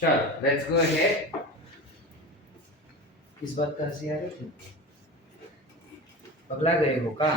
चलो let's go ahead. किस बात का हंसी आ रही थी? पगला गए हो का?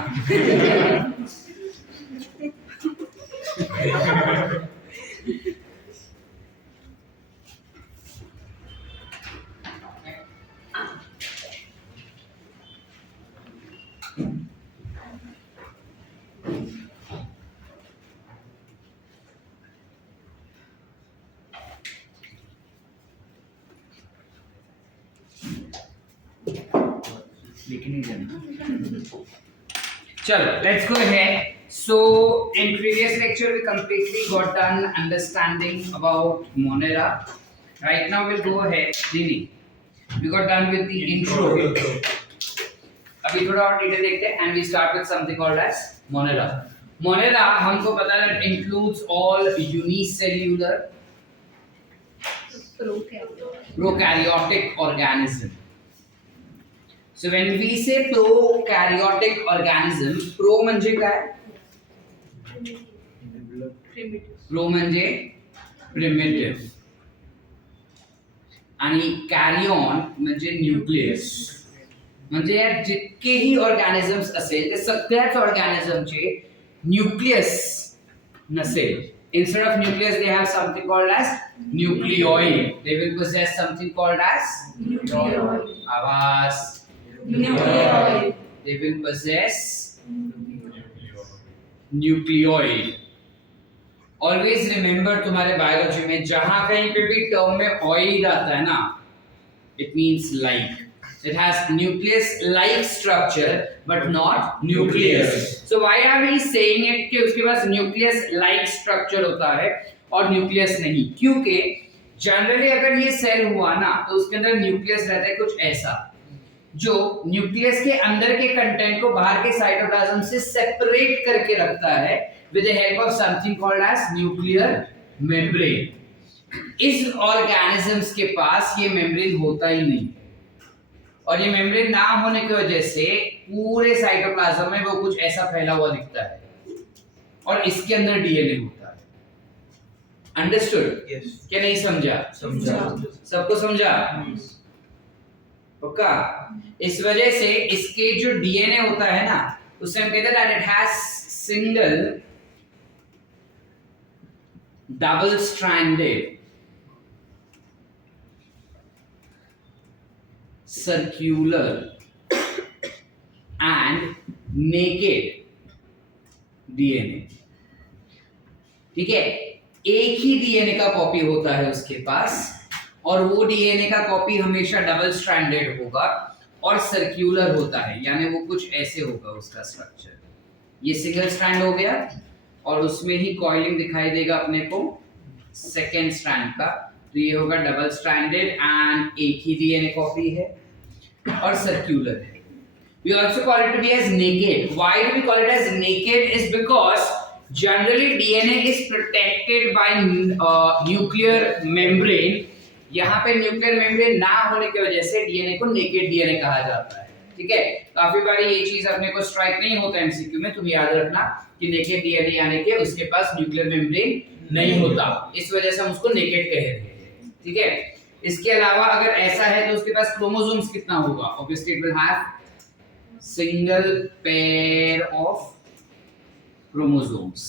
Chalo, let's go ahead. So, in previous lecture, we completely got done understanding about Monera. Right now, we'll go ahead. Dini, we got done with the intro. अभी थोड़ा और डिटेल देखते हैं and we start with something called as Monera. Monera हमको पता है that includes all unicellular prokaryotic organism. So when we say prokaryotic organism, pro म्हणजे काय? Pro म्हणजे primitive आणि carrion म्हणजे nucleus. म्हणजे या जितकेही ऑर्गॅनिझम्स असेल ते सगळ्याच ऑर्गॅनिझमचे न्यूक्लियस नसेल. Instead of nucleus they have something called as nucleoid. They will possess something called as nucleoid. Avas. Nucleoid. They will possess nucleoid. Always remember तुम्हारे बायोलॉजी में जहां कहीं पे भी टर्म में oid आता है ना, it means like. It has nucleus-like structure but not nucleus. So why are we saying it कि उसके पास nucleus-like structure होता है और nucleus नहीं? क्योंकि जनरली अगर ये सेल हुआ ना तो उसके अंदर न्यूक्लियस रहता है कुछ ऐसा जो न्यूक्लियस के अंदर के कंटेंट को बाहर के साइटोप्लाज्म से सेपरेट करके रखता है with the help of something called as nuclear membrane. इस ऑर्गेनिजम्स के पास ये मेम्ब्रेन होता ही नहीं और ये मेम्ब्रेन ना होने की वजह से पूरे साइटोप्लाज्म में वो कुछ ऐसा फैला हुआ दिखता है और इसके अंदर डीएनए होता है. अंडरस्टूड? यस. क्या नहीं समझा? समझा. सबको समझा? पक्का? इस वजह से इसके जो डीएनए होता है ना उसे हम कहते हैं that it has single double stranded circular and naked DNA. ठीक है, एक ही डीएनए का कॉपी होता है उसके पास और वो डीएनए का कॉपी हमेशा डबल स्ट्रैंडेड होगा और सर्कुलर होता है, यानी वो कुछ ऐसे होगा उसका स्ट्रक्चर. ये सिंगल स्ट्रैंड हो गया और उसमें ही कॉइलिंग दिखाई देगा अपने को सेकेंड स्ट्रैंड का. तो ये होगा डबल स्ट्रैंडेड एंड एक ही डीएनए कॉपी है और सर्कुलर है. We also call it to be as naked. Why do we call it as naked? Is because generally DNA is protected by nuclear membrane. यहाँ पे न्यूक्लियर मेम्ब्रेन ना होने की वजह से डीएनए को नेकेड डीएनए कहा जाता है. ठीक है, काफी बारी ये चीज अपने को स्ट्राइक नहीं होता एमसीक्यू में, तुम याद रखना कि नेकेड डीएनए यानी कि उसके पास न्यूक्लियर मेम्ब्रेन नहीं होता, इस वजह से हम उसको नेकेड कह रहे हैं. ठीक है, इसके अलावा अगर ऐसा है तो उसके पास क्रोमोसोम्स कितना होगा? Obviously it will have single pair of chromosomes.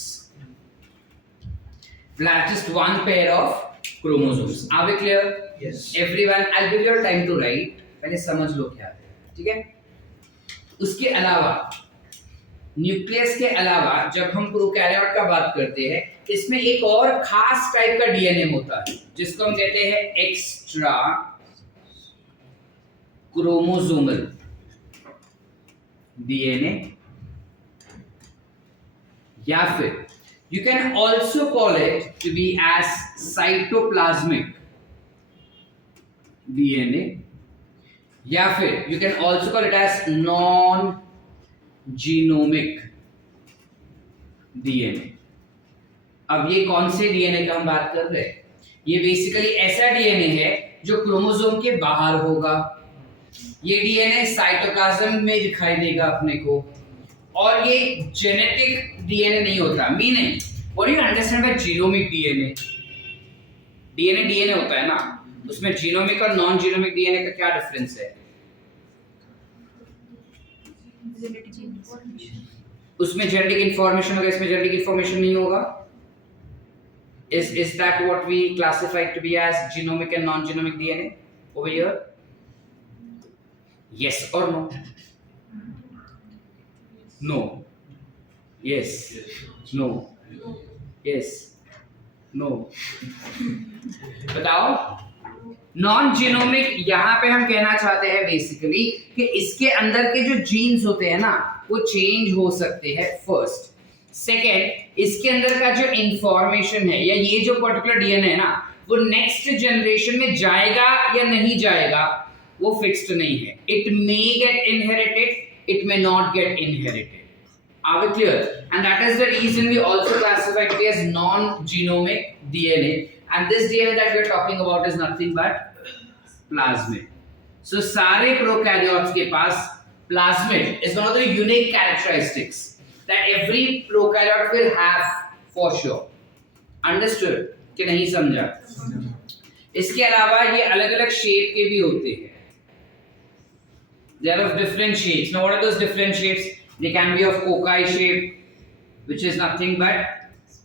We'll have just one pair of chromosomes. Are we clear? Yes. Everyone, I'll give you time to write. पहले समझ लो क्या है. ठीक है, उसके अलावा न्यूक्लियस के अलावा जब हम प्रोकैरियोट का बात करते हैं इसमें एक और खास टाइप का डीएनए होता है जिसको हम कहते हैं एक्स्ट्रा क्रोमोसोमल डीएनए, या फिर you can also call it to be as cytoplasmic DNA, या फिर you can also call it as non genomic DNA. अब ये कौन से डीएनए का हम बात कर रहे हैं? ये बेसिकली ऐसा डीएनए है जो क्रोमोसोम के बाहर होगा. ये डीएनए साइटोप्लाज्म में दिखाई देगा अपने को और ये जेनेटिक डीएनए नहीं होता. Meaning what do you understand by genomic DNA? DNA DNA होता है ना, उसमें जीनोमिक और नॉन जीनोमिक डीएनए का क्या डिफरेंस है? उसमें जेनेटिक इंफॉर्मेशन होगा, इसमें जेनेटिक इंफॉर्मेशन नहीं होगा. Is that what we classify to be as genomic and non-genomic DNA over here? Yes or no? No. Yes. No. Yes. No. बताओ. नॉन जीनोमिक यहाँ पे हम कहना चाहते हैं बेसिकली कि इसके अंदर के जो जीन्स होते हैं ना वो चेंज हो सकते हैं. फर्स्ट. सेकेंड, इसके अंदर का जो इंफॉर्मेशन है या ये जो पर्टिकुलर डीएनए है ना वो नेक्स्ट जनरेशन में जाएगा या नहीं जाएगा वो फिक्स्ड नहीं है. It may gate inherited, it may not gate inherited. Are we clear? And that is the reason we also classify it as non-genomic DNA. And this DNA that we are talking about is nothing but plasmid. So सारे prokaryotes के पास plasmid is one of the unique characteristics that every prokaryote will have for sure. Understood? कि नहीं समझा? इसके अलावा ये अलग-अलग shape के भी होते हैं. They are of different shapes. Now what are those different shapes? They can be of cocci shape, which is nothing but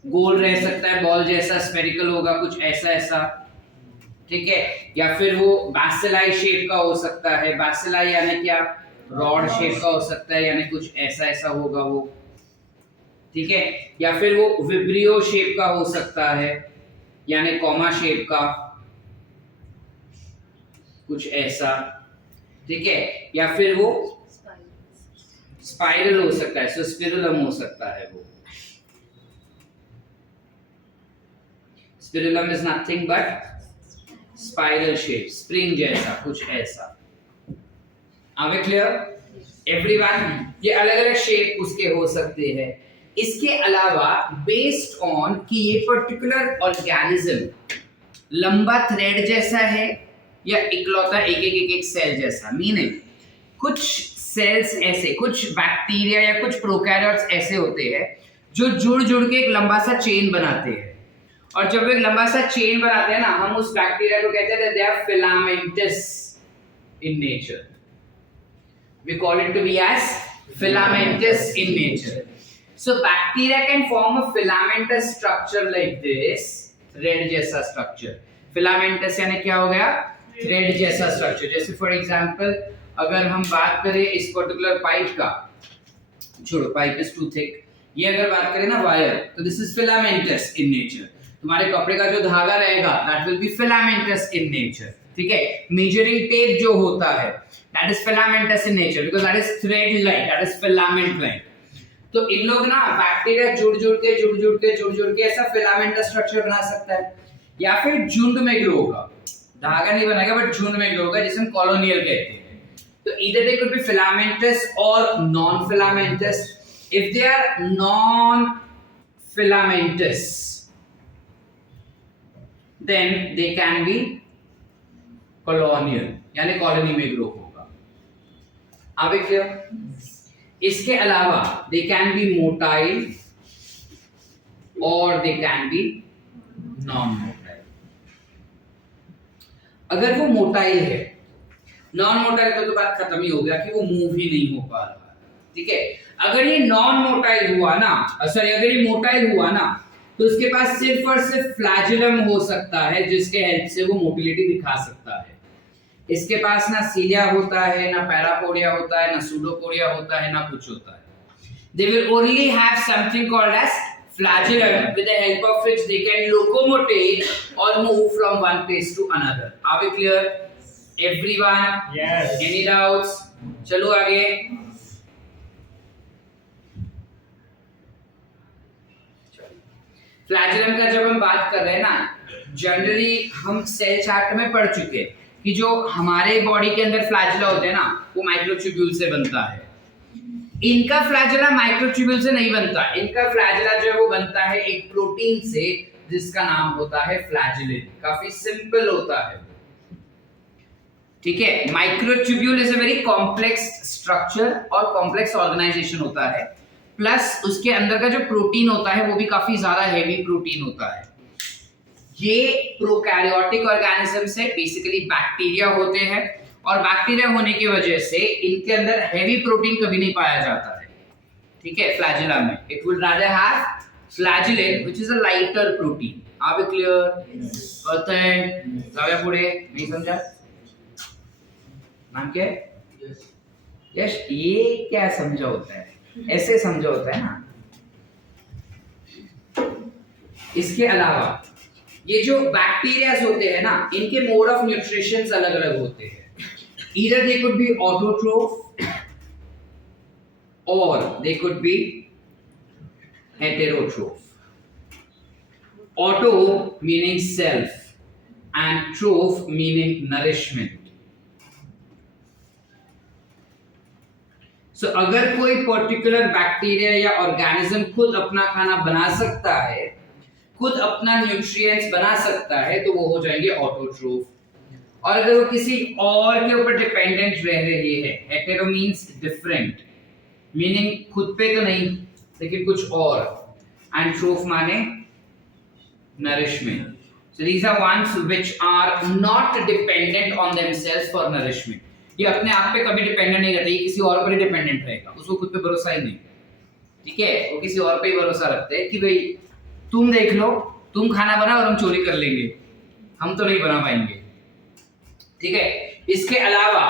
गोल रह सकता है बॉल जैसा, स्फेरिकल होगा कुछ ऐसा ऐसा, ठीक है. या फिर वो बैसिलाई शेप का हो सकता है. बैसिलाई यानी क्या? रॉड शेप का हो सकता है, यानी कुछ ऐसा ऐसा होगा वो, ठीक है. या फिर वो विब्रियो शेप का हो सकता है, यानी कॉमा शेप का कुछ ऐसा, ठीक है. या फिर वो स्पाइरल हो सकता है, सो स्पिरुलम हो सकता है वो. Spirillum is nothing but spiral shape, spring जैसा कुछ ऐसा. Are we clear everyone? ये अलग-अलग शेप उसके हो सकते हैं. इसके अलावा बेस्ड ऑन कि ये पर्टिकुलर ऑर्गेनिज्म लंबा थ्रेड जैसा है या इकलौता एक सेल जैसा, मीनिंग कुछ सेल्स ऐसे, कुछ बैक्टीरिया या कुछ प्रोकैरियोट्स ऐसे होते हैं जो जुड़ जुड़ के एक लंबा सा चेन बनाते हैं. और जब वे एक लंबा सा चेन बनाते हैं ना, हम उस बैक्टीरिया को कहते हैं they are filamentous in nature. We call it to be as filamentous in nature. So bacteria can form a filamentous structure like this, thread जैसा structure. Filamentous यानी क्या हो गया? Thread जैसा structure. जैसे for example अगर हम बात करें इस पर्टिकुलर पाइप का, छोड़ो पाइप इज टू थिक, ये अगर बात करें ना वायर, तो this is filamentous in nature. तुम्हारे कपड़े का जो धागा रहेगा that will B filamentous in nature, ठीक है. मेजरिंग टेप जो होता है that is filamentous in nature because that is thread like, that is filament like. तो इन लोग ना बैक्टीरिया जुड़ के ऐसा फिलामेंटस स्ट्रक्चर बना सकता है, या फिर झुंड में ग्रो होगा. धागा नहीं बनेगा बट झुंड में ग्रो होगा, जिसे हम कॉलोनियल कहते हैं. So either they could be filamentous or non-filamentous. If they are non-filamentous, then they can be colonial, यानी कॉलोनी में ग्रो होगा. Are we clear? इसके अलावा they can be motile or they can be non-motile. अगर वो motile है, non motile तो बात खत्म ही हो गया कि वो मूव ही नहीं हो पा रहा, ठीक है. अगर ये नॉन मोटाइल हुआ ना, सॉरी अगर ये मोटाइल हुआ ना, तो उसके पास सिर्फ और सिर्फ फ्लैजिलम हो सकता है जिसके हेल्प से वो मोटिलिटी दिखा सकता है. इसके पास ना सीलिया होता है, ना पैरापोडिया होता है, ना सूडोपोडिया होता है, ना कुछ होता है. They will only have something called as flagellum with the help of which they can locomote or move from one place to another. Are we clear? Everyone? Yes. Any doubts? चलो आगे. Flagellum का जब हम बात कर रहे हैं ना, जनरली हम सेल चार्ट में पढ़ चुके हैं कि जो हमारे बॉडी के अंदर फ्लैजिला होते हैं ना, वो माइक्रोट्यूब्यूल से बनता है. इनका फ्लैजिला माइक्रोट्यूब्यूल से नहीं बनता. इनका फ्लैजिला जो है वो बनता है एक प्रोटीन से जिसका नाम होता है फ्लैजिलिन. काफी सिंपल होता है, ठीक है. Microtubule is a very complex structure और कॉम्प्लेक्स ऑर्गेनाइजेशन होता है. प्लस उसके अंदर का जो प्रोटीन होता है वो भी काफी ज्यादा हेवी प्रोटीन होता है. ये प्रोकैरियोटिक ऑर्गेनिजम्स है, बेसिकली बैक्टीरिया होते हैं, और बैक्टीरिया होने की वजह से इनके अंदर हैवी प्रोटीन कभी नहीं पाया जाता है, ठीक है, फ्लैजिला में। It will rather have flagellin which is a lighter protein. आप क्लियर? पता है? जाओ पुढे, नहीं समझा? नाम क्या है? यश। ये क्या समझा होता है? ऐसे समझा होता है ना। इसके अलावा ये जो बैक्टीरियाज होते हैं ना, इनके मोड ऑफ न्यूट्रिशंस अलग अलग होते हैं। Either they could be autotroph or they could be heterotroph. Auto meaning self and troph meaning nourishment. So अगर कोई पर्टिकुलर बैक्टीरिया या ऑर्गेनिज्म खुद अपना खाना बना सकता है, खुद अपना न्यूट्रिएंट्स बना सकता है, तो वो हो जाएंगे ऑटोट्रोफ। और अगर वो किसी और के ऊपर डिपेंडेंट रह रही है, हेटेरो मींस डिफरेंट, मीनिंग खुद पे तो नहीं लेकिन कुछ और, एंड ट्रोफ माने nourishment. So these are ones which are not dependent on themselves for nourishment. ये अपने आप पे कभी डिपेंडेंट नहीं रहता, ये किसी और पर ही डिपेंडेंट रहेगा, उसको खुद पे भरोसा ही नहीं, ठीक है। वो किसी और पे ही भरोसा रखते हैं कि भाई तुम देख लो, तुम खाना बनाओ और हम चोरी कर लेंगे, हम तो नहीं बना पाएंगे, ठीक है। इसके अलावा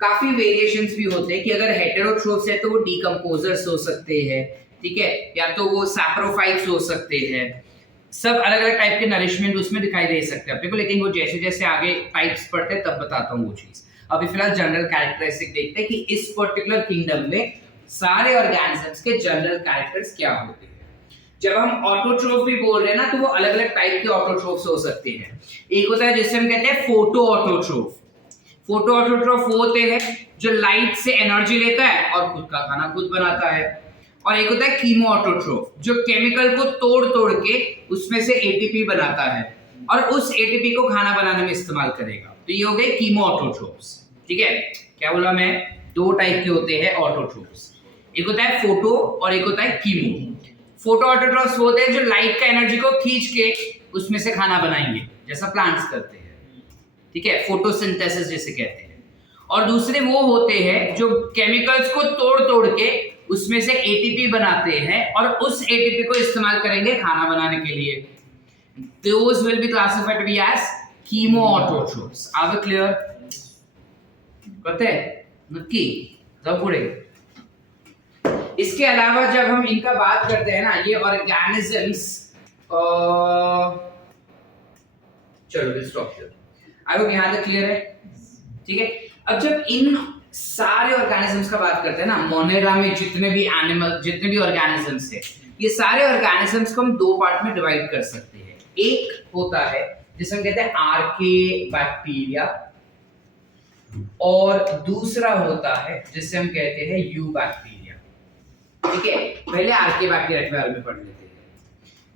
काफी वेरिएशंस भी होते हैं कि अगर हेटेरोट्रोफ्स है तो वो डीकंपोजर्स हो सकते हैं, ठीक है, या तो वो सैप्रोफाइट्स हो सकते हैं। सब अलग अलग टाइप के नरिशमेंट उसमें दिखाई दे सकते हैं अपने को, लेकिन वो जैसे जैसे आगे टाइप्स पढ़ते हैं तब बताता हूँ वो चीज। अभी फिलहाल जनरल कैरेक्टरिस्टिक देखते हैं कि इस पर्टिकुलर किंगडम में सारे ऑर्गेनिजम्स के जनरल कैरेक्टर्स क्या होते हैं। जब हम ऑटोट्रोफ भी बोल रहे हैं ना, तो वो अलग अलग टाइप के ऑटोट्रोफ्स हो सकते हैं। एक होता है जिसे हम कहते हैं फोटो ऑटोट्रोफ। फोटो ऑटोट्रोफ वो होते हैं जो लाइट से एनर्जी लेता है और खुद का खाना खुद बनाता है। और एक होता है कीमो ऑटोट्रोफ जो केमिकल को तोड़ तोड़ के उसमें से एटीपी बनाता है और उस एटीपी को खाना बनाने में इस्तेमाल करेगा। तो ये हो गए कीमो ऑटोट्रोफ्स, ठीक है। क्या बोला मैं? दो टाइप के होते हैं ऑटोट्रोफ्स, एक होता है फोटो और एक होता है कीमो। फोटो ऑटोट्रोफ्स होते हैं जो लाइट का एनर्जी को खींच के उसमें से खाना बनाएंगे, जैसा प्लांट्स करते हैं, ठीक है, फोटोसिंथेसिस जिसे कहते हैं। और दूसरे वो होते हैं जो केमिकल्स को तोड़ तोड़ के उसमें से एटीपी बनाते हैं और उस एटीपी को इस्तेमाल करेंगे खाना बनाने के लिए। Those will be classified to be as chemoautotrophs. Are we clear? करते हैं नक्की, जाओ पुढे। इसके अलावा जब हम इनका बात करते हैं ना, ये ऑर्गेनिजम्स, चलो will stop here. I hope यहां तक क्लियर है, ठीक है। अब जब इन सारे ऑर्गेनिजम्स का बात करते हैं ना, मोनेरा में जितने भी एनिमल, जितने भी ऑर्गेनिजम्स है, ये सारे ऑर्गेनिजम्स को हम दो पार्ट में डिवाइड कर सकते हैं। एक होता है जिसे हम कहते हैं आर्के बैक्टीरिया, और दूसरा होता है जिसे हम कहते हैं यू बैक्टीरिया, ठीक है। पहले आर्के बैक्टीरिया के बारे में पढ़ लेते हैं।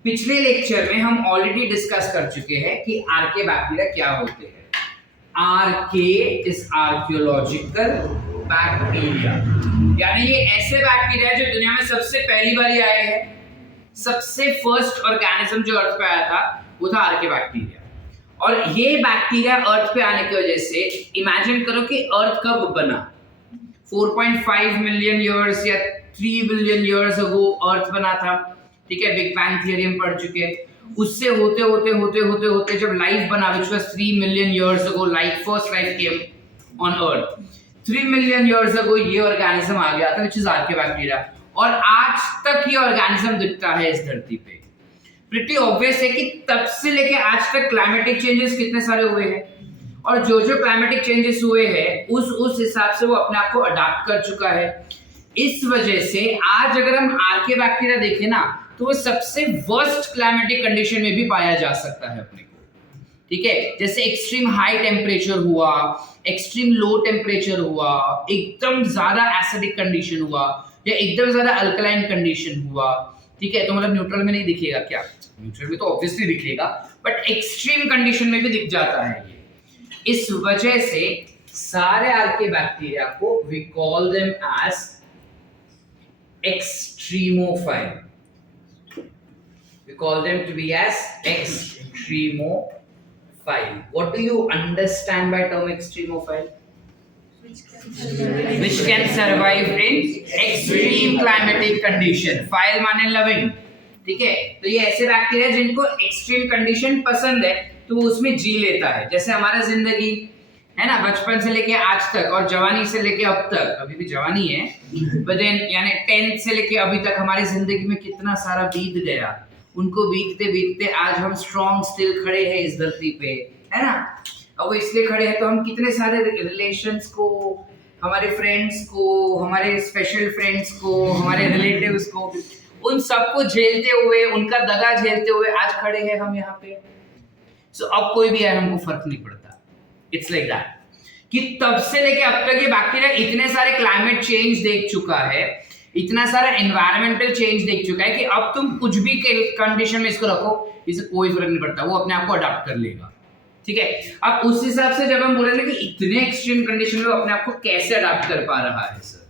पिछले लेक्चर में हम ऑलरेडी डिस्कस कर चुके हैं कि आर्के बैक्टीरिया क्या होते हैं। आर्के इज आर्कियोलॉजिकल बैक्टीरिया, यानी ये ऐसे बैक्टीरिया जो दुनिया में सबसे पहली बार आए हैं। सबसे फर्स्ट ऑर्गेनिज्म जो अर्थ पे आया था वो था आर्के बैक्टीरिया। और ये बैक्टीरिया अर्थ पे आने की वजह से इमेजिन करो कि अर्थ कब बना। 4.5 मिलियन ईयर्स या 3 बिलियन ईयर्स अगो अर्थ बना था, ठीक है। बिग बैंग थ्योरी हम पढ़ चुके हैं। उससे होते होते होते होते होते जब लाइफ बना, which was 3 million years ago, like first life came on earth, 3 million years ago ये ऑर्गेनिज्म आ गया था, which is आर्कियोबैक्टीरिया। और आज तक ये ऑर्गेनिज्म दिखता है इस धरती पे। प्रिटी ऑब्वियस है कि तब से लेके आज तक क्लाइमेटिक चेंजेस कितने सारे हुए हैं, और जो जो क्लाइमेटिक चेंजेस हुए हैं उस हिसाब से वो अपने आप को अडॉप्ट कर चुका है। इस वजह से आज अगर हम आर्कियोबैक्टीरिया देखें ना, तो वो सबसे वर्स्ट क्लाइमेटिक कंडीशन में भी पाया जा सकता है अपने को, ठीक है। जैसे एक्सट्रीम हाई टेम्परेचर हुआ, एक्सट्रीम लो टेम्परेचर हुआ, एकदम ज्यादा एसिडिक कंडीशन हुआ, या एकदम ज्यादा अल्कलाइन कंडीशन हुआ, ठीक है। तो मतलब न्यूट्रल में नहीं दिखेगा क्या? न्यूट्रल में तो ऑब्वियसली दिखेगा, बट एक्सट्रीम कंडीशन में भी दिख जाता है ये। इस वजह से सारे आर्के बैक्टीरिया को we call them as extremophile. We call them to be as extremophile. What do you understand by term extremophile? Which can survive in extreme climatic condition. Phile माने loving, ठीक है? तो ये ऐसे बैक्टीरिया जिनको extreme condition पसंद है तो वो उसमें जी लेता है। जैसे हमारा जिंदगी है ना, बचपन से लेके आज तक और जवानी से लेके अब तक, अभी भी जवानी है, बट देन यानी 10 से लेके अभी तक हमारी जिंदगी में कितना सारा बीत गया। उनको बीतते बीतते आज हम स्ट्रॉन्ग स्टिल खड़े हैं इस धरती पे, है ना? और वो इसलिए खड़े हैं तो हम कितने सारे रिलेशंस को, हमारे फ्रेंड्स को, हमारे स्पेशल फ्रेंड्स को, हमारे रिलेटिव्स को, उन सबको झेलते हुए, उनका दगा झेलते हुए आज खड़े हैं हम यहाँ पे। सो अब कोई भी आए हमको फर्क नहीं पड़ता। इट्स लाइक दैट कि तब से लेके अब तक ये बैक्टीरिया इतने सारे क्लाइमेट चेंज देख चुका है, इतना सारा एनवायरमेंटल चेंज देख चुका है कि अब तुम कुछ भी कंडीशन में इसको रखो, इसे कोई फर्क नहीं पड़ता, वो अपने आप को अडॉप्ट कर लेगा। ठीक है, अब उस हिसाब से जब हम बोल रहे हैं कि इतने एक्सट्रीम कंडीशन में वो अपने आप को कैसे अडॉप्ट कर पा रहा है सर,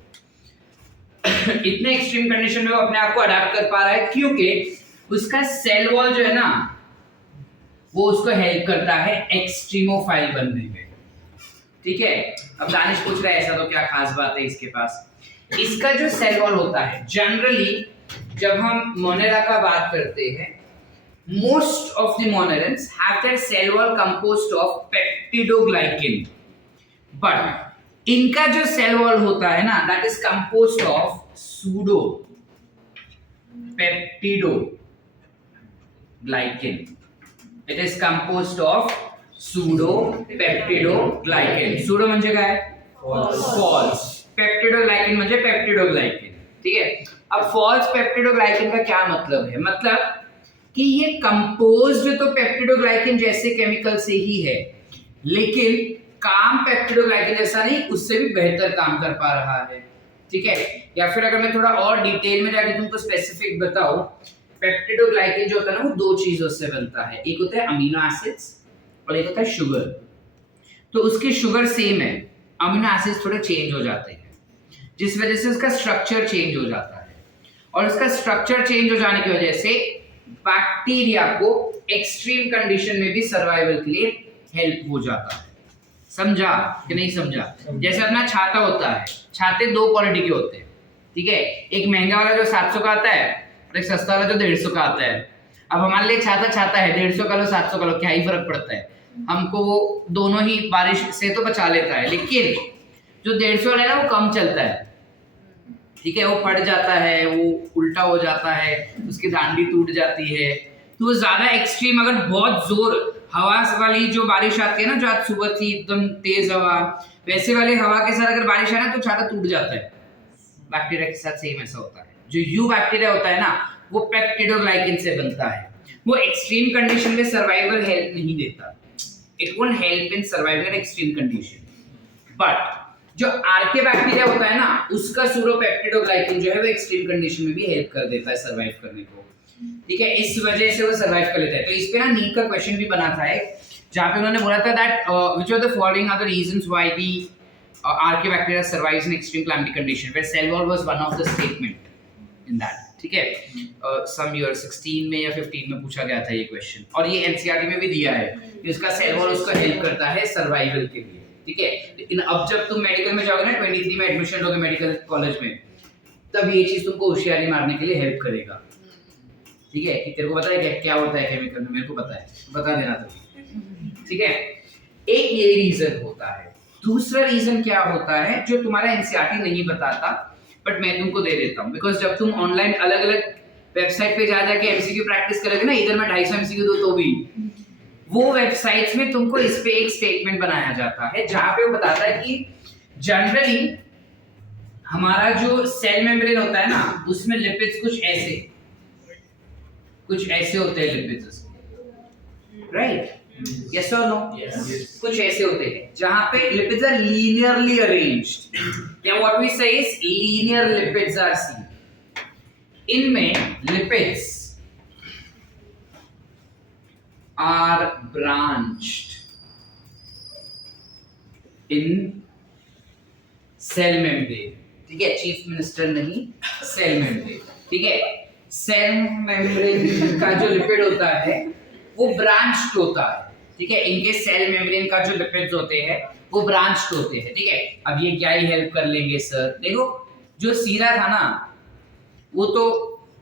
इतने एक्सट्रीम कंडीशन में वो अपने आप को अडॉप्ट कर पा रहा है क्योंकि उसका सेल वॉल जो है ना वो उसको हेल्प करता है एक्सट्रीमोफाइल बनने में। ठीक है, अब दानिश पूछ रहा है ऐसा तो क्या खास बात है इसके पास। इसका जो सेल वॉल होता है, जनरली जब हम मोनेरा का बात करते हैं, most of the monerans have their cell wall composed of peptidoglycan, but इनका जो सेल वॉल होता है ना, that is composed of pseudo peptidoglycan. It is composed of pseudo peptidoglycan. Pseudo म्हणजे काय? False. Peptidoglycan म्हणजे peptidoglycan. ठीक है, अब false peptidoglycan का क्या मतलब है? मतलब कि ये कंपोज्ड तो पेप्टिडोग्लाइकेन जैसे केमिकल से ही है, लेकिन काम पेप्टिडोग्लाइकेन जैसा नहीं, उससे भी बेहतर काम कर पा रहा है। ठीक है, या फिर अगर मैं थोड़ा और डिटेल में जाके तुमको स्पेसिफिक बताऊं, पेप्टिडोग्लाइकेन जो होता है ना वो दो चीजों से बनता है, एक होता है अमीनो एसिड्स और एक होता है शुगर। तो उसके शुगर सेम है, अमीनो एसिड्स थोड़े चेंज हो जाते हैं, जिस वजह से उसका स्ट्रक्चर चेंज हो जाता है, और उसका स्ट्रक्चर चेंज हो जाने की वजह से बैक्टीरिया को एक्सट्रीम कंडीशन में भी सर्वाइवल के लिए हेल्प हो जाता है। समझा कि नहीं समझा? जैसे अपना छाता होता है, छाते दो क्वालिटी के होते हैं। ठीक है, एक महंगा वाला जो 700 का आता है और एक सस्ता वाला जो 150 का आता है। अब हमारे लिए छाता छाता है, 150 का लो 700 का लो, क्या ही फर्क पड़ता है? हमको वो दोनों ही बारिश से तो बचा लेता है, लेकिन जो 150 वाला है ना वो कम चलता है। ठीक है, वो फट जाता है, वो उल्टा हो जाता है, उसकी दांडी टूट जाती है। तो ज्यादा एक्सट्रीम अगर बहुत जोर हवा वाली जो बारिश आती है ना, जो आज सुबह थी एकदम तेज हवा, वैसे वाले हवा के साथ अगर बारिश है ना तो छाता टूट जाता है। बैक्टीरिया के साथ सेम ऐसा होता है। जो यू बैक्टीरिया होता है ना वो पेप्टिडोग्लाइकेन से बनता है, वो एक्सट्रीम कंडीशन में सर्वाइवल हेल्प नहीं देता, it won't help in survival in extreme condition. But जो आर्के बैक्टीरिया होता है ना उसका सूडोपेप्टिडोग्लाइकेन जो है वो एक्सट्रीम कंडीशन में भी हेल्प कर देता है सर्वाइव करने को। ठीक है, इस वजह से वो सर्वाइव कर लेता है। तो इस पे ना नीट का क्वेश्चन भी बना था एक, जहां पे उन्होंने बोला था that which are the following are the reasons why the archaebacteria survives in extreme climatic condition, where cell wall was one of the statement in that. ठीक है, सम ईयर 16 में या 15 में पूछा गया था ये क्वेश्चन, और ये एनसीईआरटी में भी दिया है कि उसका सेल वॉल उसको हेल्प करता है सर्वाइवल के लिए। ठीक है, लेकिन अब जब तुम मेडिकल में जाओगे ना, 23 में एडमिशन लोगे मेडिकल कॉलेज में, तब ये चीज तुमको होशियारी मारने के लिए हेल्प करेगा। ठीक है, कि तेरे को पता है क्या होता है केमिकल में, मेरे को पता है, बता देना तो। ठीक है, एक ये रीजन होता है। दूसरा रीजन क्या होता है जो तुम्हारा एनसीईआरटी नहीं बताता, बट मैं तुमको दे देता हूँ, बिकॉज जब तुम ऑनलाइन अलग अलग वेबसाइट पे जा जाके एमसीक्यू प्रैक्टिस करोगे ना, इधर मैं 250 एमसीक्यू दो तो भी वो वेबसाइट्स में तुमको इस पे एक स्टेटमेंट बनाया जाता है जहां पे वो बताता है कि जनरली हमारा जो सेल मेम्ब्रेन होता है ना उसमें लिपिड्स कुछ ऐसे होते हैं लिपिड्स, राइट? यस और नो? कुछ ऐसे होते हैं जहां पे लिपिड्स आर लीनियरली अरेंज्ड, या what we say is linear lipids are seen. इनमें lipids are branched in cell membrane। ठीक है, चीफ मिनिस्टर नहीं, सेल मेम्ब्रेन। ठीक है, सेल मेम्ब्रेन का जो लिपिड होता है वो ब्रांच्ड होता है, ठीक है। इनके सेल मेम्ब्रेन का जो लिपिड्स होते हैं वो ब्रांच्ड होते हैं, ठीक है। अब ये क्या ही हेल्प कर लेंगे सर? देखो जो सीरा था ना वो तो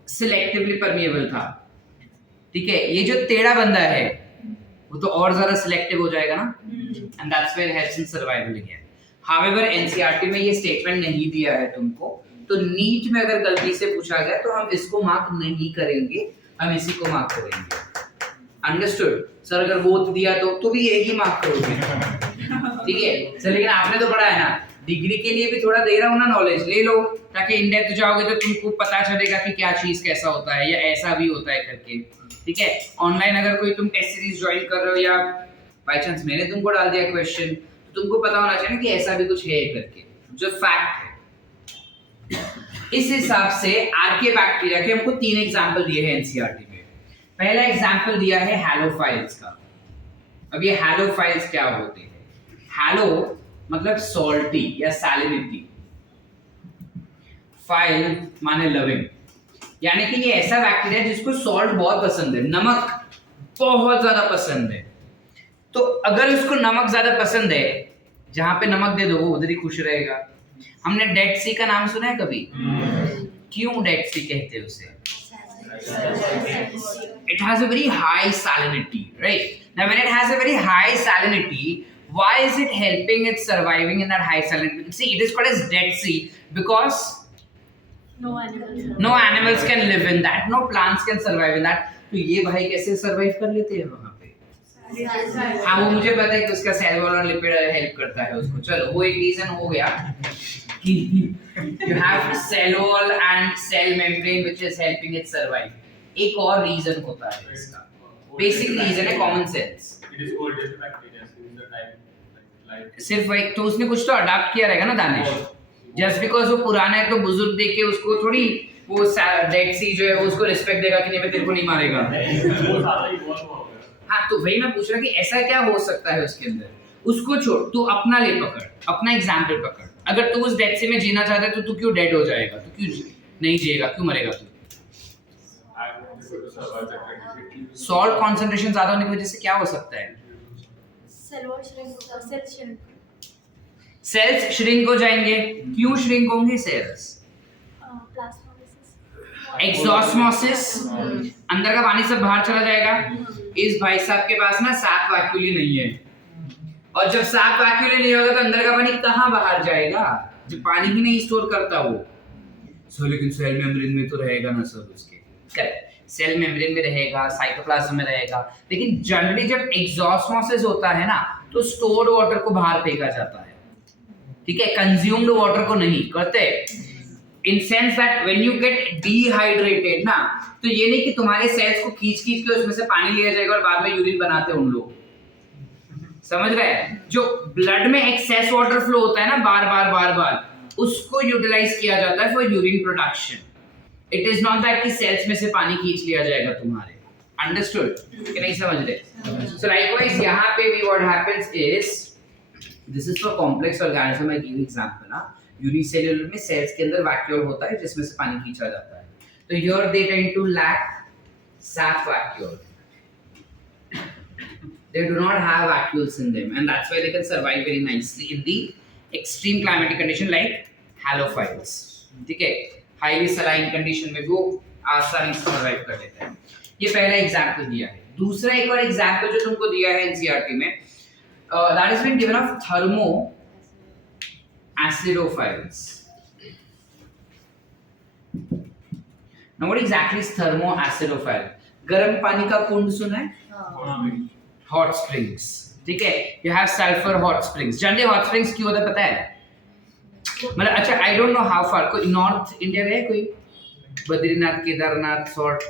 सिलेक्टिवली परमिएबल था, ठीक है। ये जो टेढ़ा बंदा है वो तो और ज्यादा सिलेक्टिव हो जाएगा ना, and that's where helps in survival again. However NCERT में ये स्टेटमेंट नहीं दिया है तुमको, तो नीट में अगर गलती से पूछा गया तो हम इसको मार्क नहीं करेंगे, हम इसी को मार्क करेंगे। अंडरस्टूड? सर अगर बोथ दिया तो भी एक ही मार्क करोगे, ठीक है सर। लेकिन आपने तो पढ़ा है ना, डिग्री के लिए भी थोड़ा दे रहा हूं ना, नॉलेज ले लो ताकि इन डेप्थ जाओगे तो तुमको पता चलेगा कि क्या चीज कैसा होता है या ऐसा भी होता है करके, ठीक है। ऑनलाइन अगर कोई तुम टेस्ट सीरीज ज्वाइन कर रहे हो या बाय चांस मैंने तुमको डाल दिया क्वेश्चन, तो तुमको पता होना चाहिए कि ऐसा भी कुछ है करके, जो फैक्ट है। इस हिसाब से आर्के बैक्टीरिया के हमको 3 एग्जांपल दिए हैं एनसीईआरटी में। पहला एग्जांपल दिया है हैलोफाइल्स का। अब ये हैलोफाइल्स क्या होते हैं? हैलो मतलब सॉल्टी या सैलिनिटी, फाइल माने लविंग, यानी कि ये ऐसा बैक्टीरिया जिसको सॉल्ट बहुत पसंद है, नमक बहुत ज्यादा पसंद है। तो अगर उसको नमक ज्यादा पसंद है, जहां पे नमक दे दो वो उधर ही खुश रहेगा। हमने डेड सी का नाम सुना है कभी? क्यों डेड सी कहते हैं उसे? It has a very high salinity, right? Now when it has a very high salinity, why is it helping it surviving in that high salinity? See, it is called as Dead Sea because no animals can live in that, no plants can survive in that. तो ये भाई कैसे survive कर लेते हैं वहाँ पे? हाँ वो मुझे पता है कि उसका सेल वॉल और लिपिड हेल्प करता है उसको। चलो वो एक रीजन हो गया कि you have cell wall and cell membrane which is helping it survive. एक और रीजन होता है इसका, बेसिक रीजन है कॉमन सेंस। सिर्फ एक तो उसने कुछ तो अडॉप्ट किया रहेगा ना दानिश, जस्ट बिकॉज वो पुराना है तो बुजुर्ग देख के उसको थोड़ी वो डेड सी जो है उसको रिस्पेक्ट देगा कि नहीं मैं तेरे को नहीं मारेगा। हाँ तो वही मैं पूछ रहा कि ऐसा क्या हो सकता है उसके अंदर। उसको छोड़, तू अपना ले पकड़, अपना एग्जाम्पल पकड़। अगर तू उस डेड सी में जीना चाहता है तो तू क्यों डेड हो जाएगा? तू क्यों नहीं जिएगा, क्यों मरेगा तू? सॉल्ट कंसंट्रेशन ज्यादा होने की वजह से क्या हो सकता है? सेल्स श्रिंक हो जाएंगे। क्यों श्रिंक होंगे सेल्स? एक्सॉस्मोसिस, अंदर का पानी सब बाहर चला जाएगा। इस भाई साहब के पास ना साफ वैक्यूली नहीं है, और जब साफ वैक्यूली नहीं होगा तो अंदर का पानी कहाँ बाहर जाएगा? जब पानी ही नहीं स्टोर करता वो। सो लेकिन सेल मेम्ब्रेन में तो रहेगा ना सर उसके। करेक्ट, सेल मेम्ब्रेन में रहेगा, साइटोप्लाज्म में रहेगा, लेकिन जनरली जब एक्सॉस्मोसिस होता है ना तो स्टोर्ड वाटर को बाहर फेंका जाता है, ठीक है, कंज्यूम्ड वाटर को नहीं करते। In sense that when you get dehydrated ना, तो ये नहीं कि तुम्हारे सेल्स को खींच खींच के उसमें से पानी लिया जाएगा और बाद में यूरिन बनाते हैं उन लोग, समझ रहे हैं? जो ब्लड में एक्सेस वाटर फ्लो होता है ना बार बार बार बार, उसको यूटिलाइज किया जाता है for urine production. It is not that कि सेल्स में से पानी खींच लिया जाएगा तुम्हारे। अंडरस्टूड कि नहीं समझ रहे? सो लाइकवाइज यहाँ पे भी what happens is, this is for complex organism. I give example ना, यूनिसेल्युलर में सेल्स के अंदर वैक्यूल होता है जिसमें से पानी खींचा जाता है। तो here they tend to lack sap vacuole, they do not have vacuoles in them, and that's why they can survive very nicely in the extreme climatic condition like halophiles, ठीक है। हाईली सलाइन कंडीशन में वो आसानी से survive कर लेते हैं। ये पहला एग्जांपल दिया है। दूसरा एक और एग्जांपल जो तुमको दिया है एनसीईआरटी में, that has been given of thermo acidophiles. Now what exactly is thermo acidophile? गर्म पानी का कुंड सुना है? हॉट स्प्रिंग्स, ठीक है। You have sulphur hot springs. Generally hot springs क्यों होता है पता है? मतलब अच्छा I don't know how far, कोई नॉर्थ इंडिया में कोई बद्रीनाथ केदारनाथ सॉर्ट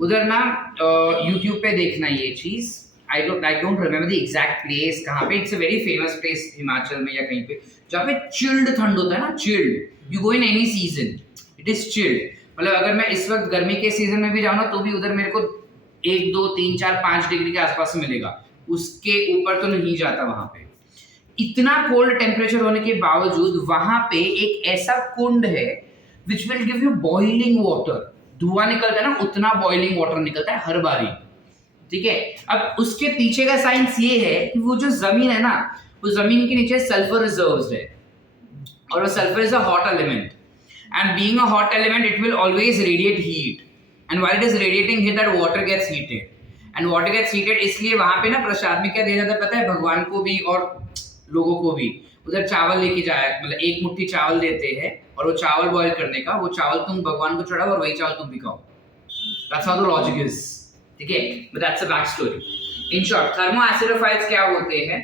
उधर ना यूट्यूब पे देखना ये चीज। I don't remember the exact place कहाँ पे। It's a very famous place Himachal में या कहीं पे जहाँ पे चिल्ड ठंड होता है ना, chilled. You go in any season it is chilled. मतलब अगर मैं इस वक्त गर्मी के सीजन में भी जाऊँ ना तो भी उधर मेरे को 1, 2, 3, 4, 5 डिग्री के आसपास मिलेगा, उसके ऊपर तो नहीं जाता वहां पे। इतना कोल्ड टेम्परेचर होने के बावजूद वहां पे एक ऐसा कुंड है which will give you boiling water. धुआं निकलता है ना, उतना boiling water निकलता है हर बारी, ठीक है। अब उसके पीछे का साइंस ये है कि वो जो जमीन है ना, वो जमीन के नीचे सल्फर रिजर्व्स है, और वो sulphur is a hot element, and being a hot element it will always radiate heat, and while it is radiating heat that water gets heated, and water gets heated इसलिए वहां पे ना प्रसाद में क्या दिया जाता है पता है, भगवान को भी और लोगों को भी उधर चावल लेके जाया, मतलब एक मुट्ठी चावल देते हैं और वो चावल बॉईल करने का, वो चावल तुम भगवान को चढ़ाओ और वही चावल तुम भी खाओ। That's how the logic is, ठीक है, but that's a back story. In short, thermoacidophile क्या होते हैं?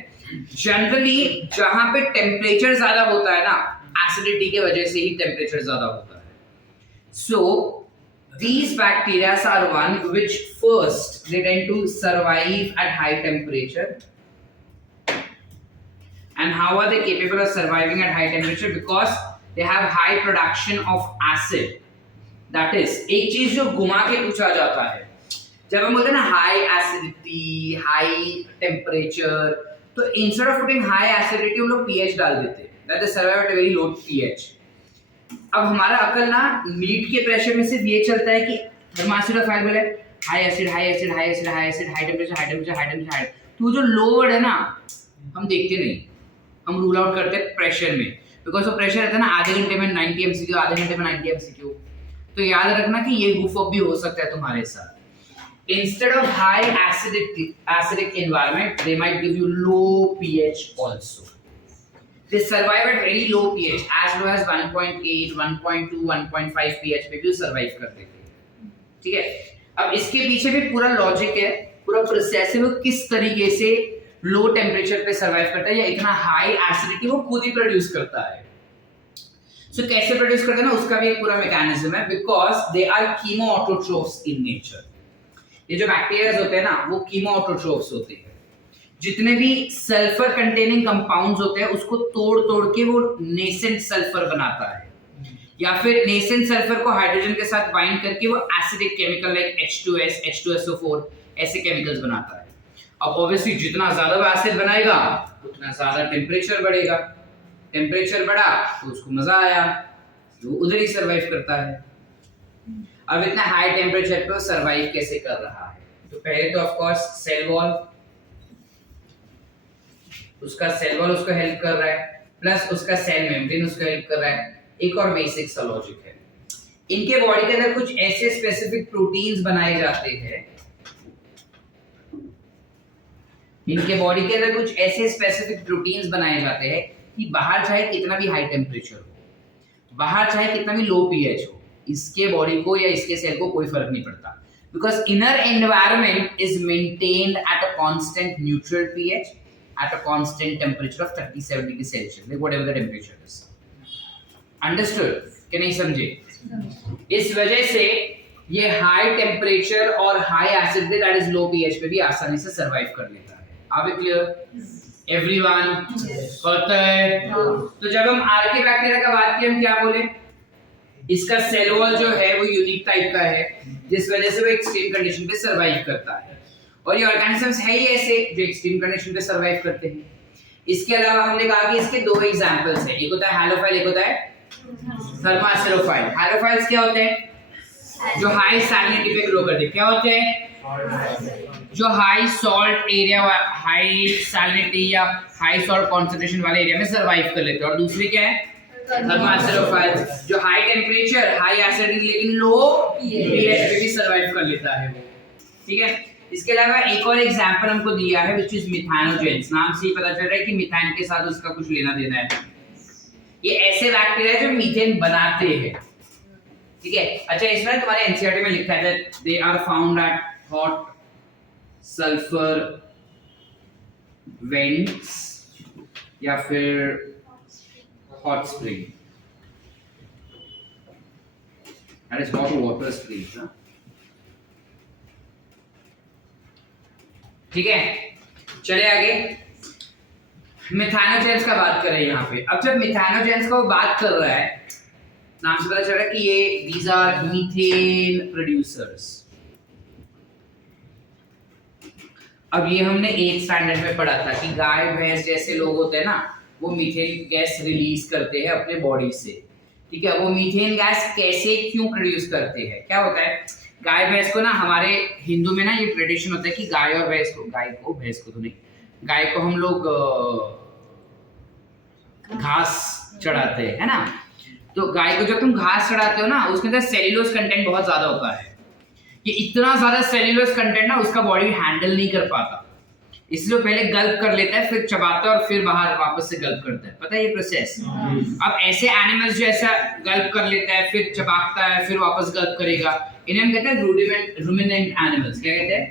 जनरली जहां पे टेम्परेचर ज्यादा होता है ना, एसिडिटी के वजह से ही टेम्परेचर ज्यादा होता है। सो these bacteria are one which first they tend to survive at high temperature. And how are they capable of surviving at high temperature? Because they have high production of acid. That is, एक चीज जो घुमा के पूछा जाता है, जब हम बोलते हैं ना हाई एसिडिटी, हाई टेम्परेचर, तो instead of putting high acidity हम लोग पीएच डाल देते हैं, that is survive at a very low pH. अब हमारा अकल ना मीट के प्रेशर में सिर्फ ये चलता है कि थर्मोएसिडोफाइल बोले high acid high acid high acid high acid high temperature high temperature high temperature high, तो जो लो वर्ड है ना हम देखते नहीं, हम रूल आउट करते हैं प्रेशर में, बिकॉज वो प्रेशर रहता है ना आधे घंटे में 90 एमसीक्यू, आधे घंटे में 90 एमसीक्यू। तो याद रखना कि ये goof up भी हो सकता है तुम्हारे साथ। Instead of high acidic environment, they might give you low pH also. They survive at very low pH, as low as 1.8, 1.2, 1.5 pH पे भी survive कर देते हैं, ठीक है। अब इसके पीछे भी पूरा लॉजिक है, पूरा प्रोसेस है, वो किस तरीके से लो टेम्परेचर पे सर्वाइव करता है या इतना हाई एसिडिटी वो खुद ही प्रोड्यूस करता है। सो कैसे प्रोड्यूस करते हैं ना, उसका भी एक पूरा मैकेनिज्म है, because they are chemoautotrophs in nature. ये जो बैक्टीरिया होते हैं ना वो कीमोऑटोट्रोफ्स होते हैं, जितने भी सल्फर कंटेनिंग कंपाउंड्स होते हैं उसको तोड़ तोड़ के वो नेसेंट सल्फर बनाता है, या फिर नेसेंट सल्फर को हाइड्रोजन के साथ बाइंड करके वो acidic chemical like H2S, H2SO4 ऐसे केमिकल्स बनाता है। अब ऑब्वियसली जितना ज्यादा वो एसिड बनाएगा उतना ज्यादा टेम्परेचर बढ़ेगा, टेम्परेचर बढ़ा तो उसको मजा आया, वो उधर ही सरवाइव करता है। अब इतना हाई टेम्परेचर पे सरवाइव कैसे कर रहा है? तो पहले तो ऑफ कोर्स सेल वॉल, उसका सेल वॉल उसको हेल्प कर रहा है, प्लस उसका सेल मेम्ब्रेन उसको हेल्प कर रहा है। एक और बेसिक सा लॉजिक है, इनके बॉडी के अंदर कुछ ऐसे स्पेसिफिक प्रोटीन्स बनाए जाते हैं, इनके बॉडी के अंदर कुछ ऐसे स्पेसिफिक प्रोटीन्स बनाए जाते हैं कि बाहर चाहे कितना भी हाई टेम्परेचर हो, बाहर चाहे कितना भी लो पीएच हो, इसके बॉडी को या इसके सेल को कोई फर्क नहीं पड़ता, because inner environment is maintained at a constant neutral pH at a constant temperature of 37 degree Celsius, like whatever the temperature is. Understood? कि नहीं समझे? इस वजह से ये हाई टेम्परेचर और high acidity that is low pH पे भी आसानी से सरवाइव कर लेता है। Are we clear? Everyone? पता है? तो जब हम आर्के बैक्टीरिया का बात किए हम क्या बोले? इसका सेल वॉल जो है वो यूनिक टाइप का है, जिस वजह से वो एक्सट्रीम कंडीशन पे सरवाइव करता है, और ये ऑर्गेनिजम्स है ही ऐसे जो एक्सट्रीम कंडीशन पे सरवाइव करते हैं। इसके अलावा हमने कहा कि इसके दो एग्जांपल्स हैं, एक होता है हैलोफाइल, एक होता है थर्मोएसिडोफाइल। हैलोफाइल्स क्या होते हैं? जो हाई सैलिनिटी पे ग्रो करते हैं। क्या होते हैं? जो high salt area, high salinity या हाई सॉल्ट कंसंट्रेशन वाले एरिया में सरवाइव कर लेते हैं। और दूसरी क्या है? थर्मोएसिडोफाइल्स, जो हाई टेम्परेचर, हाई एसिडिटी लेकिन लो पीएच पे भी सरवाइव कर लेता है वो, ठीक है। इसके अलावा एक और एग्जांपल हमको दिया है व्हिच इज मिथानोजेंस। नाम से ही पता चल रहा है कि मिथान के साथ उसका कुछ लेना देना है। ये ऐसे बैक्टीरिया जो मीथेन बनाते हैं, ठीक है। अच्छा, इसमें तुम्हारे एनसीईआरटी में लिखा है they are found at hot sulphur vents या फिर hot spring, that is hot water springs, ठीक है। चले आगे, मिथानोजेंस का बात करें यहाँ पे। अब जब मिथानोजेंस का वो बात कर रहा है, नाम से पता चल रहा है कि ये दीज आर मीथेन प्रोड्यूसर्स। अब ये हमने 8th स्टैंडर्ड में पढ़ा था कि गाय भैंस जैसे लोग होते हैं ना, वो मीथेन गैस रिलीज करते हैं अपने बॉडी से, ठीक है, वो मीथेन गैस कैसे क्यों प्रोड्यूस करते हैं? क्या होता है, गाय भैंस को ना, हमारे हिंदू में ना ये ट्रेडिशन होता है कि गाय और भैंस को, भैंस को तो नहीं, गाय को हम लोग घास चढ़ाते हैं, है ना। तो गाय को जब तुम घास चढ़ाते हो ना, उसके अंदर सेल्यूलोज कंटेंट बहुत ज्यादा होता है। ये इतना ज्यादा सेल्यूलोज कंटेंट ना उसका बॉडी हैंडल नहीं कर पाता, इसलिए वो पहले गल्प कर लेता है, फिर चबाता है और फिर बाहर वापस से गल्प करता है। पता है ये प्रोसेस? अब ऐसे एनिमल्स जो ऐसा गल्प कर लेता है, फिर चबाता है, फिर वापस गल्प करेगा, इन्हें हम कहते हैं रुमिनेंट एनिमल्स। क्या कहते हैं?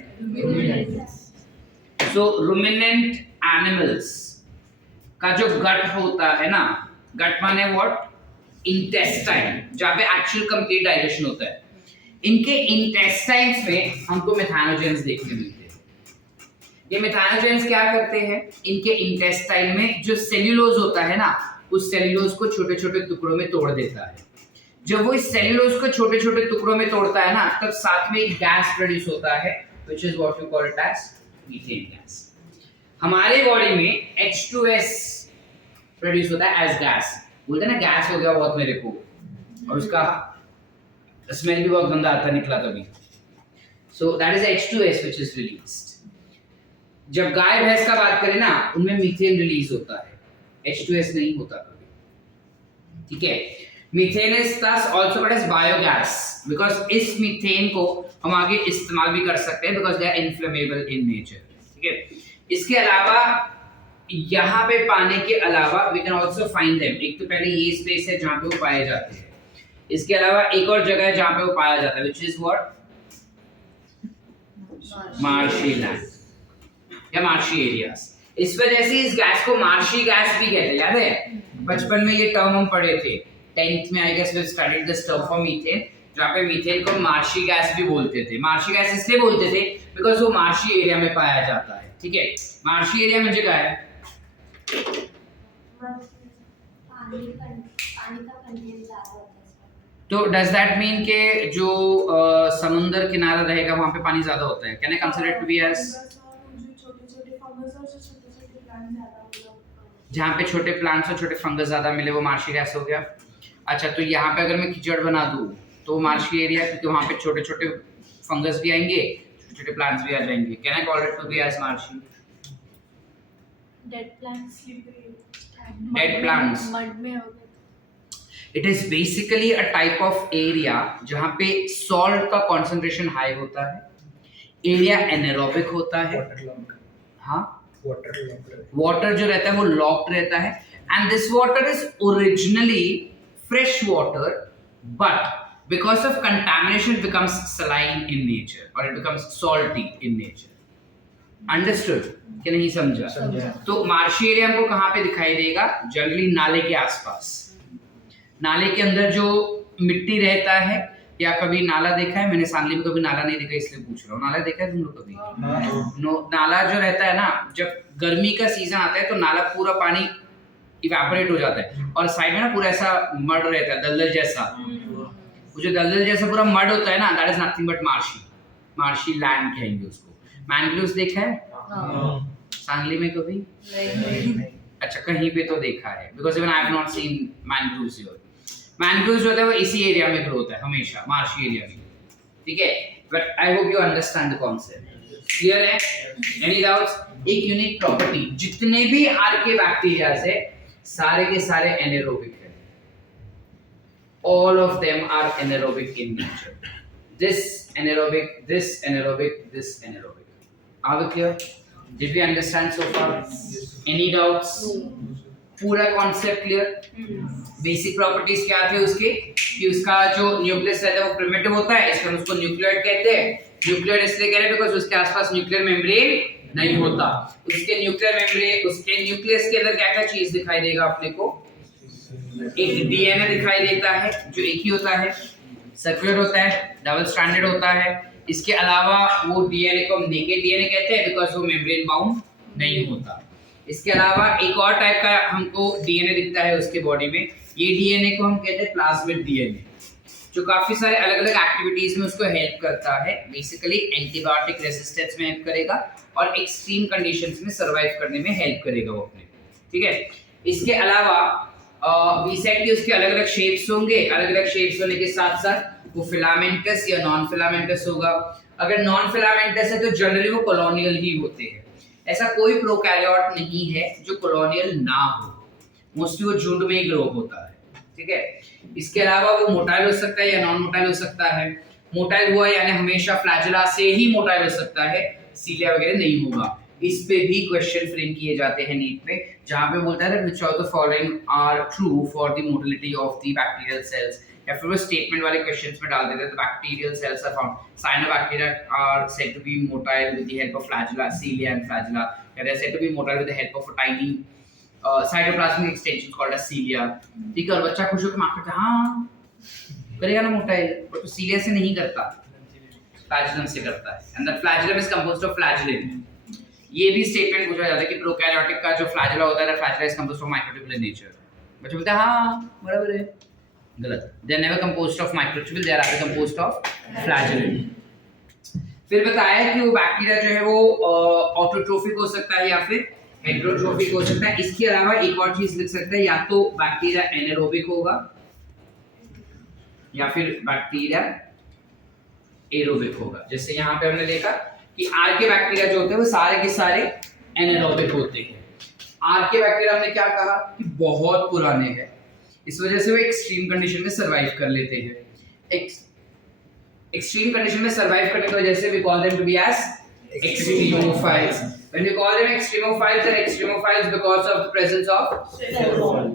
सो रुमिनेंट एनिमल्स का जो गट होता है ना, गट माने व्हाट? इंटेस्टाइन, जहाँ पे एक्चुअल कंप्लीट डाइजेशन होता है। इनके इंटेस्टाइन्स में हमको मेथानोजेंस देखने मिलते हैं। ये मेथानोजेंस क्या करते हैं? इनके इंटेस्टाइन में जो सेल्यूलोज होता है ना, उस सेल्यूलोज को छोटे छोटे टुकड़ों में तोड़ देता है। जब वो इस सेल्यूलोज को छोटे छोटे टुकड़ों में तोड़ता है ना, तब साथ में एक गैस प्रोड्यूस होता है, which is what we call it as methane gas। हमारे बॉडी में H2S प्रोड्यूस होता है एज गैस। बोलते हैं ना गैस हो गया बहुत मेरे को, और उसका स्मेल भी बहुत गंदा आता निकला कभी। So that is H2S which is released। जब गाय भैंस का बात करें ना, उनमें मीथेन रिलीज होता है, H2S नहीं होता कभी। ठीक है, methane is thus also called as biogas because इस मीथेन को हम आगे इस्तेमाल भी कर सकते हैं because they are inflammable in nature। ठीक है, इसके अलावा यहाँ पे पाने के अलावा we can also find them। एक तो पहले ये स्पेस है जहाँ पे वो पाए जाते हैं, इसके अलावा एक और जगह है जहाँ पे वो पाया जाता है, which is what? Marshy land या मार्शी एरियाज। इस वजह से इस गैस को मार्शी गैस भी कहते हैं। याद है बचपन में ये टर्म हम पढ़े थे 10th में, I guess we studied this term for methane, जहाँ पे मीथेन को मार्शी गैस भी बोलते थे। मार्शी गैस इसलिए बोलते थे बिकॉज वो मार्शी एरिया में पाया जाता है। ठीक है, मार्शी एरिया में जगह है तो डज दैट मीन के जो समुंदर किनारा रहेगा वहां पे पानी ज्यादा होता है? Can I consider it to be as जहाँ पे छोटे प्लांट्स और छोटे फंगस ज्यादा मिले वो मार्शी गैस हो गया। अच्छा, तो यहाँ पे अगर मैं कीचड़ बना दूं तो मार्शी एरिया, क्योंकि वहां पे छोटे छोटे फंगस भी आएंगे, छोटे छोटे प्लांट्स भी आ जाएंगे। Can I call it to be as marshy? Dead plants, dead plants mud में हो गए। It is basically a type of area जहाँ पे सॉल्ट का कॉन्सेंट्रेशन हाई होता है, एरिया एनारोबिक होता है। हाँ, वाटर जो रहता है वो लॉक्ड रहता है, and this water is originally fresh water, but because of contamination it becomes saline in nature और it becomes salty in nature. Understood कि नहीं? समझा? तो मार्शी एरिया हमको कहाँ पे दिखाई देगा? जनरली नाले के आसपास। नाले के अंदर जो मिट्टी रहता है, या कभी नाला देखा है? मैंने सांगली में कभी नाला नहीं देखा इसलिए पूछ रहा हूँ। नाला देखा है तुम लोग कभी? नाला जो रहता है ना, जब गर्मी का सीजन आता है तो नाला पूरा पानी इवेपोरेट हो जाता है और साइड में ना पूरा ऐसा मड रहता है, दलदल जैसा। वो जो दलदल जैसा पूरा मड होता है ना, that is nothing but marshy land कहेंगे उसको। मैंग्रोव्स देखा है सांगली में कभी? अच्छा, कहीं पे तो देखा है, because even I have not seen mangroves here. Mangroves जो होता है वो इसी एरिया में ग्रो होता है हमेशा, मार्शी एरिया में। ठीक है, but I hope you understand the concept. Clear है? Any doubts? एक यूनिक प्रॉपर्टी, जितने भी आर्के बैक्टीरियाज है सारे के सारे एनारोबिक है। all of them are anaerobic in nature. This anaerobic, this anaerobic, this anaerobic. Are we clear? Did we understand so far? Any doubts? पूरा कॉन्सेप्ट क्लियर? बेसिक प्रॉपर्टीज क्या थे उसके? कि उसका जो न्यूक्लियस रहता है वो प्रिमिटिव होता है, इसलिए हम उसको न्यूक्लियोइड कहते हैं। न्यूक्लियोइड इसलिए कह रहे हैं बिकॉज़ उसके आसपास न्यूक्लियर मेम्ब्रेन नहीं होता। उसके न्यूक्लियर मेम्ब्रेन, उसके न्यूक्लियस के अंदर क्या क्या चीज दिखाई देगा अपने को? एक डीएनए दिखाई देता है जो एक ही होता है, सर्कुलर होता है, डबल स्ट्रैंडेड होता है। इसके अलावा वो डीएनए को हम नेकेड डीएनए कहते हैं बिकॉज़ वो मेम्ब्रेन बाउंड नहीं होता। इसके अलावा एक और टाइप का हमको डीएनए दिखता है उसके बॉडी में, ये डीएनए को हम कहते हैं प्लाज्मिड डीएनए, जो काफी सारे अलग अलग एक्टिविटीज में उसको हेल्प करता है। बेसिकली एंटीबायोटिक रेजिस्टेंस में हेल्प करेगा और एक्सट्रीम कंडीशंस में सर्वाइव करने में हेल्प करेगा वो अपने। ठीक है, इसके अलावा वी सेड कि उसके अलग अलग शेप्स होंगे, अलग अलग शेप्स होने के साथ साथ वो फिलामेंटस या नॉन फिलामेंटस होगा। अगर नॉन फिलामेंटस है तो जनरली वो कॉलोनियल ही होते हैं। ऐसा कोई प्रोकैरियोट नहीं है जो कॉलोनियल ना हो, मोस्टली वो झुंड में ही ग्रो होता है, ठीक है। इसके अलावा वो मोटाइल हो सकता है या नॉन मोटाइल हो सकता है। मोटाइल हुआ यानी हमेशा फ्लैजेला से ही मोटाइल हो सकता है, सीलिया वगैरह नहीं होगा। इस पे भी क्वेश्चन फ्रेम किए जाते हैं नीट पे, जहां पे बोलता है which of the following are true for the motility of the bacterial cells, या फिर वो स्टेटमेंट वाले क्वेश्चंस में डाल देते हैं। तो bacterial cells are found, cyanobacteria are said to be motile with the help of flagella, cilia and flagella, they are said to be motile with the help of a tiny cytoplasmic extension called as cilia. ठीक है, और बच्चा खुश होकर मां कहता हाँ करेगा ना मोटाइल, बट तो सीलिया से नहीं करता, फ्लैजेलम से करता है। And the flagellum is composed of flagellin. ये भी स्टेटमेंट पूछा जाता है कि प्रोकैरियोटिक का जो फ्लैजेला होता है, flagella is composed of microtubule in nature. बच्चे बोलते हैं हाँ बराबर है, गलत। They are never composed of microtubule, they are composed of flagellin. फिर बताया कि वो बैक्टीरिया जो है वो ऑटोट्रोफिक हो सकता है या फिर हेटेरोट्रोफिक हो सकता है। इसके अलावा एक और चीज लिख सकते हैं, या तो बैक्टीरिया एनारोबिक होगा या फिर बैक्टीरिया एरोबिक होगा। जैसे यहाँ पे हमने देखा कि आर के बैक्टीरिया जो होते हैं वो सारे के सारे एनारोबिक होते हैं। आर के बैक्टीरिया हमने क्या कहा कि बहुत पुराने हैं, इस वजह से वो एक्सट्रीम कंडीशन में सरवाइव कर लेते हैं। एक्सट्रीम कंडीशन में सरवाइव करने की वजह से we call them to be as extremophiles. When we call them extremophiles, they're extremophiles because of the presence of cell wall.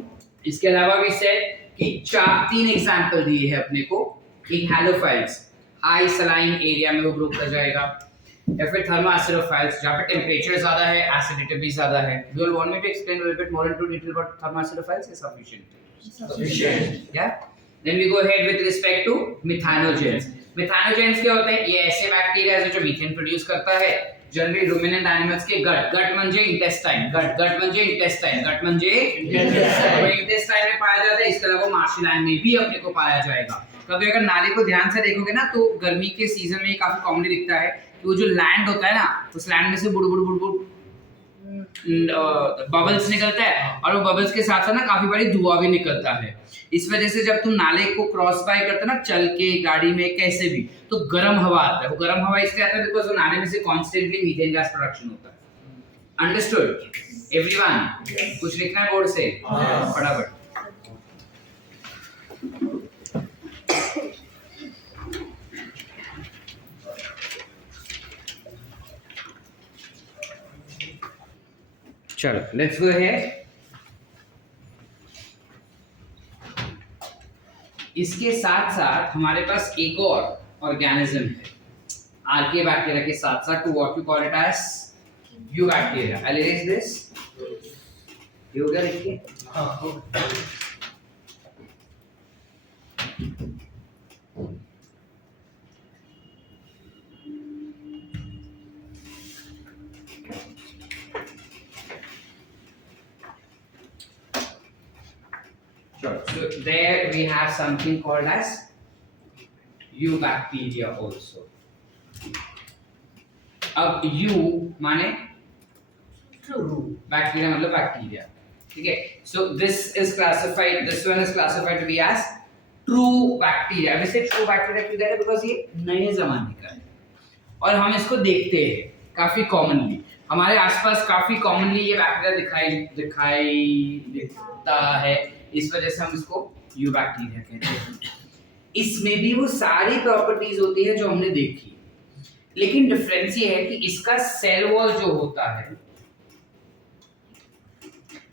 इसके अलावा भी said कि तीन एग्जांपल दिए हैं अपने को। एक हैलोफाइल्स, हाई सलाइन एरिया में वो ग्रो कर जाएगा, या फिर थर्मोएसिडोफाइल्स जहाँ पे टेम्परेचर ज्यादा है, एसिडिटी भी ज्यादा है। Do you want me to explain a little bit more into detail about thermoacidophile? Is sufficient? Sufficient. Yeah. Then we go ahead with respect to methanogens. Methanogens क्या होते हैं? ये ऐसे बैक्टीरिया है जो मीथेन प्रोड्यूस करता है। जनरली रुमिनेंट एनिमल्स के गट म्हणजे इंटेस्टाइन, गट म्हणजे इंटेस्टाइन, गट म्हणजे इंटेस्टाइन में पाया जाता है। इसके अलावा मार्शल लैंड में भी अपने को पाया जाएगा। कभी अगर नाली को ध्यान से देखोगे ना तो गर्मी के सीजन में ये काफी कॉमनली दिखता है कि वो जो लैंड होता है ना, उस लैंड में से बुड़ बुड़ बुड़ बुड़ बबल्स निकलता है, और वो बबल्स के साथ साथ ना काफी बड़ी धुआं भी निकलता है। इस वजह से जब तुम नाले को क्रॉस बाय करते ना, चल के, गाड़ी में, कैसे भी, तो गर्म हवा आता है। वो गर्म हवा इसलिए आता है बिकॉज़ वो नाले में से कॉन्स्टेंटली मीथेन गैस प्रोडक्शन होता है। Understood everyone? कुछ लिखना है बोर्ड से फटाफट। चलो लेट्स गो अहेड। इसके साथ साथ हमारे पास एक और ऑर्गेनिज्म है आर्के बैक्टीरिया के साथ साथ, to what we call it as eubacteria. I will erase this. ये हो गया, देखिए। So there we have something called as eubacteria also. अब U माने बैक्टीरिया मतलब बैक्टीरिया, ठीक है। So this is classified, this one is classified to be as true bacteria. वैसे true bacteria क्यों कहते हैं? Because ये नए जमाने का है और हम इसको देखते हैं काफी कॉमनली, हमारे आसपास काफी कॉमनली ये बैक्टीरिया दिखता है। इस वजह से हम इसको यूबैक्टीरिया कहते हैं। इसमें भी वो सारी प्रॉपर्टीज होती है जो हमने देखी, लेकिन डिफरेंस ये है कि इसका सेल वॉल जो होता है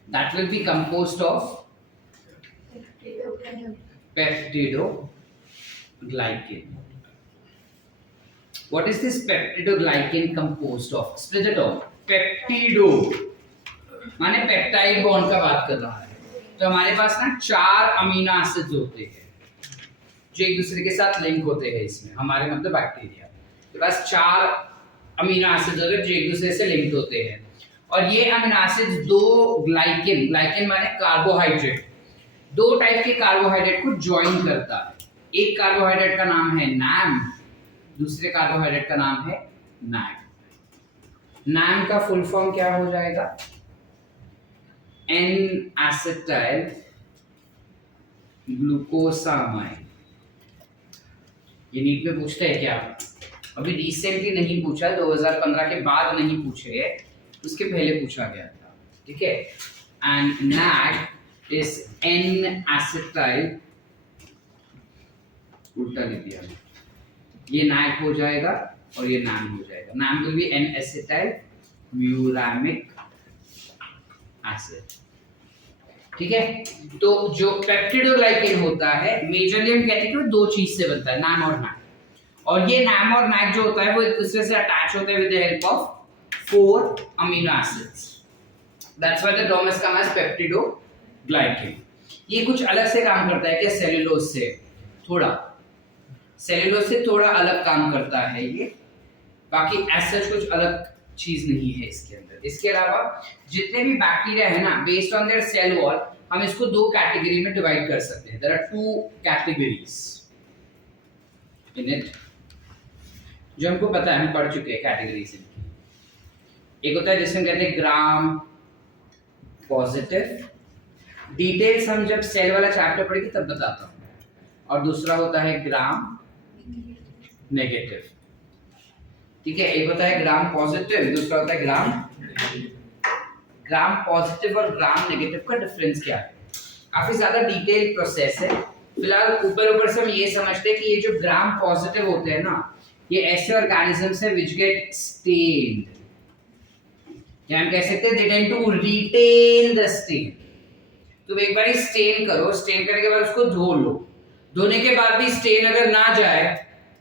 that will be composed of peptidoglycan. What is this peptidoglycan composed of? Split it off. Peptido माने पेप्टाइड बॉन्ड का बात कर रहा है। तो हमारे पास ना 4 अमीनो एसिड्स होते हैं जो एक दूसरे के साथ लिंक होते हैं। इसमें हमारे मतलब बैक्टीरिया के पास 4 अमीनो एसिड्स होते हैं जो एक दूसरे से लिंक्ड होते हैं, और ये अमीनो एसिड्स 2 ग्लाइकेन माने कार्बोहाइड्रेट, 2 टाइप के कार्बोहाइड्रेट को ज्वाइन करता है। एक कार्बोहाइड्रेट का नाम है नैम, दूसरे कार्बोहाइड्रेट का नाम है नैम। नैम का फुल फॉर्म क्या हो जाएगा? N-acetyl glucosamine. ये नीट में पूछते हैं क्या? अभी रिसेंटली नहीं पूछा, 2015 के बाद नहीं पूछे, उसके पहले पूछा गया था, ठीक है। And NAD is N acetyl, उल्टा लिख दिया, ये NAD हो जाएगा और ये NAM हो जाएगा। NAM will be N acetyl muramic acid, ठीक है। तो जो पेप्टिडोग्लाइकेन होता है मेजरली हम कहते हैं कि वो दो चीज से बनता है, NAM और NAD। और ये NAM और NAD जो होता है वो एक दूसरे से अटैच होते हैं with the help of 4 amino acids. That's why the term is come as peptidoglycan. ये कुछ अलग से काम करता है क्या सेलुलोज से? सेलुलोज से थोड़ा अलग काम करता है ये, बाकी ऐसा कुछ अलग चीज नहीं है इसके अंदर। इसके अलावा जितने भी बैक्टीरिया है ना, based on their cell wall हम इसको दो कैटेगरी में डिवाइड कर सकते हैं। There are 2 categories in it, जो हमको पता है, हम पढ़ चुके हैं कैटेगरीज इनकी। एक होता है जिसे हम कहते हैं ग्राम पॉजिटिव, डिटेल्स हम जब सेल वाला चैप्टर पढ़ेंगे तब बताता हूँ। और दूसरा होता है ग्राम नेगेटिव, ठीक है। एक होता है ग्राम पॉजिटिव, दूसरा होता है ग्राम पॉजिटिव और ग्राम नेगेटिव का डिफरेंस क्या है? काफी ज्यादा डिटेल प्रोसेस है। फिलहाल ऊपर से हम ये समझते हैं कि ये जो ग्राम पॉजिटिव होते हैं ना, ये ऐसे ऑर्गेनिजम्स है व्हिच गेट स्टेन्ड, या हम कह सकते हैं they tend to retain the stain. तो एक बार स्टेन करो, स्टेन करने के बाद उसको धो लो, धोने के बाद भी स्टेन अगर ना जाए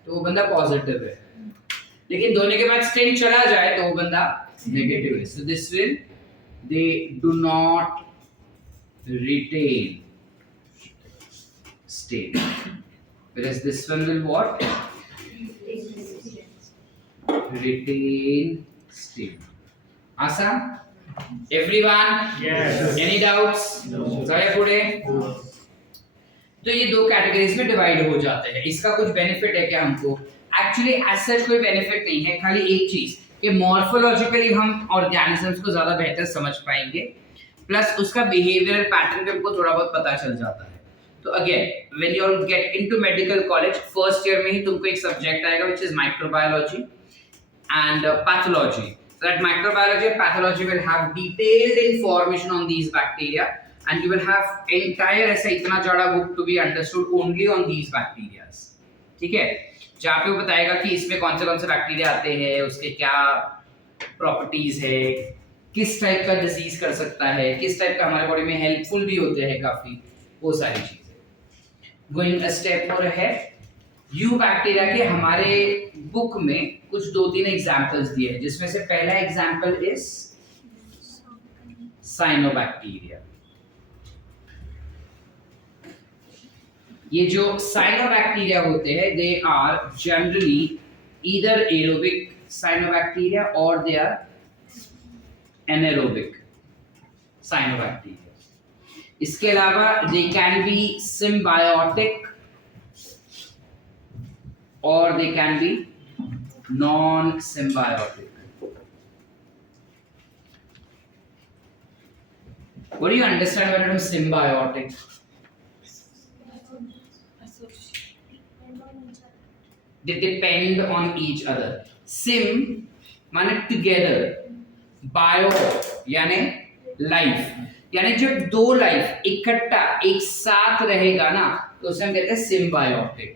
तो वो बंदा पॉजिटिव है, लेकिन धोने के बाद स्टेन चला जाए तो वो बंदा नेगेटिव है। So this will, they do not retain stain, whereas this one will what? Retain stain. Awesome? Everyone? Yes. Any doubts? No. चले पुढे। तो ये दो कैटेगरीज में डिवाइड हो जाते हैं। इसका कुछ बेनिफिट है क्या हमको? एक्चुअली एज सच कोई बेनिफिट नहीं है, खाली एक चीज कि मॉर्फोलॉजिकली हम ऑर्गेनिजम्स को ज्यादा बेहतर समझ पाएंगे, प्लस उसका बिहेवियरल पैटर्न भी हमको थोड़ा बहुत पता चल जाता है। तो again when you get into medical college, first year में ही तुमको एक सब्जेक्ट आएगा which is microbiology and pathology. So that microbiology and pathology will have detailed information on these bacteria, and you will have entire ऐसा इतना बड़ा book to be understood only on these bacteria, ठीक है। जहाँ पे वो बताएगा कि इसमें कौन से बैक्टीरिया आते हैं, उसके क्या प्रॉपर्टीज है, किस टाइप का डिजीज कर सकता है, किस टाइप का हमारे बॉडी में हेल्पफुल भी होते हैं काफी, वो सारी चीजें। Going a step more ahead, you bacteria के हमारे बुक में कुछ 2-3 एग्जांपल्स दिए हैं, जिसमें से पहला एग्जांपल इज साइनोबैक्टीरिया। ये जो साइनोबैक्टीरिया होते हैं, they are generally either aerobic cyanobacteria और दे आर एनारोबिक साइनोबैक्टीरिया। इसके अलावा they can be symbiotic or they can be non-symbiotic. What do you understand by the term symbiotic? They depend on each other. Sim माने together, bio यानी life, यानी जब दो life इकट्ठा एक साथ रहेगा ना तो उसे हम कहते हैं symbiotic,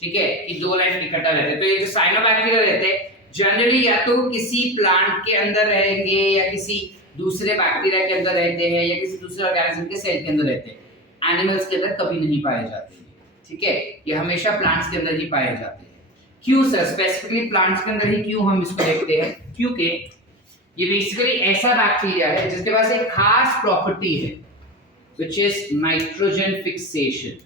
ठीक है, कि दो लाइफ इकट्ठा रहते हैं। तो ये जो साइनोबैक्टीरिया रहते हैं जनरली या तो किसी प्लांट के अंदर रहेंगे या किसी दूसरे बैक्टीरिया के अंदर रहते हैं या किसी दूसरे ऑर्गेनिज्म के सेल के अंदर रहते हैं। एनिमल्स के अंदर कभी नहीं पाए जाते, ठीक है, ये हमेशा प्लांट्स के अंदर ही पाए जाते हैं। क्यों सर, स्पेसिफिकली प्लांट्स के अंदर ही क्यों हम इसको देखते हैं? क्योंकि ये बेसिकली ऐसा बैक्टीरिया है जिसके पास एक खास प्रॉपर्टी है which is nitrogen fixation.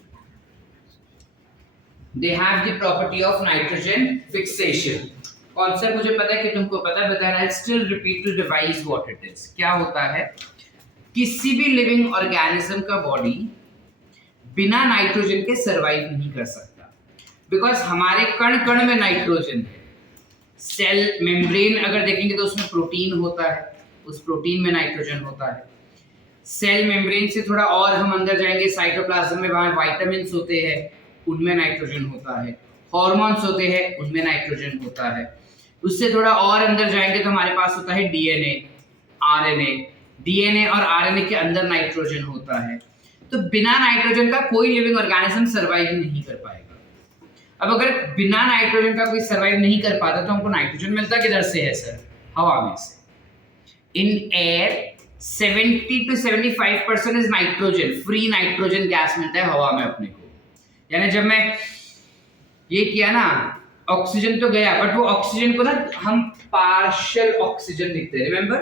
They have the property of nitrogen fixation. Concept मुझे पता है कि तुमको पता है, but then I'll still repeat to revise what it is. क्या होता है, किसी भी लिविंग ऑर्गेनिज्म का बॉडी बिना नाइट्रोजन के सरवाइव नहीं कर सकता, बिकॉज हमारे कण कण में नाइट्रोजन है। सेल मेम्ब्रेन अगर देखेंगे तो उसमें प्रोटीन होता है, उस प्रोटीन में नाइट्रोजन होता है। सेल मेम्ब्रेन से थोड़ा और हम अंदर जाएंगे, साइटोप्लाज्म में वहां विटामिन्स होते हैं, उनमें नाइट्रोजन होता है, हार्मोन्स होते हैं, उनमें नाइट्रोजन होता है। उससे थोड़ा और अंदर जाएंगे तो हमारे पास होता है डीएनए, आरएनए। डीएनए और आरएनए के अंदर नाइट्रोजन होता है। तो बिना नाइट्रोजन का कोई लिविंग ऑर्गेनिज्म सर्वाइव नहीं कर पाएगा। अब अगर बिना नाइट्रोजन का कोई सर्वाइव नहीं कर पाता तो हमको नाइट्रोजन मिलता किधर से है सर? हवा में से। In air 70 to 75% is nitrogen, free nitrogen gas मिलता है हवा में अपने को। यानी जब मैं ये किया ना, ऑक्सीजन तो गया, बट वो ऑक्सीजन को ना हम पार्शियल ऑक्सीजन लिखते हैं, रिमेंबर?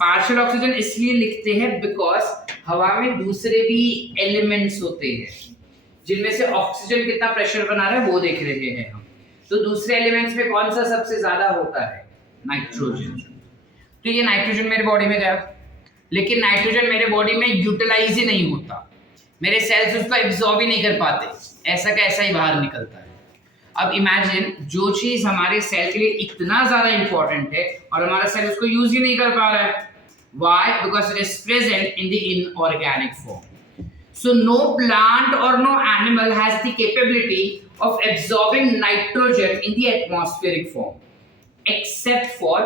पार्शियल ऑक्सीजन इसलिए लिखते हैं बिकॉज हवा में दूसरे भी एलिमेंट्स होते हैं जिनमें से ऑक्सीजन कितना प्रेशर बना रहा है वो देख रहे हैं हम। तो दूसरे एलिमेंट्स में कौन सा सबसे ज्यादा होता है? नाइट्रोजन। तो ये नाइट्रोजन मेरे बॉडी में गया, लेकिन नाइट्रोजन मेरे बॉडी में यूटिलाइज ही नहीं होता, मेरे सेल्स उसको एब्जॉर्ब ही नहीं कर पाते, ऐसा का ऐसा ही बाहर निकलता है। अब इमेजिन जो चीज हमारे सेल के लिए इतना ज्यादा इंपॉर्टेंट है और हमारा सेल उसको यूज ही नहीं कर पा रहा है। Why? Because it is present in the inorganic form. So no plant or no animal has the capability of absorbing nitrogen in the atmospheric form, except for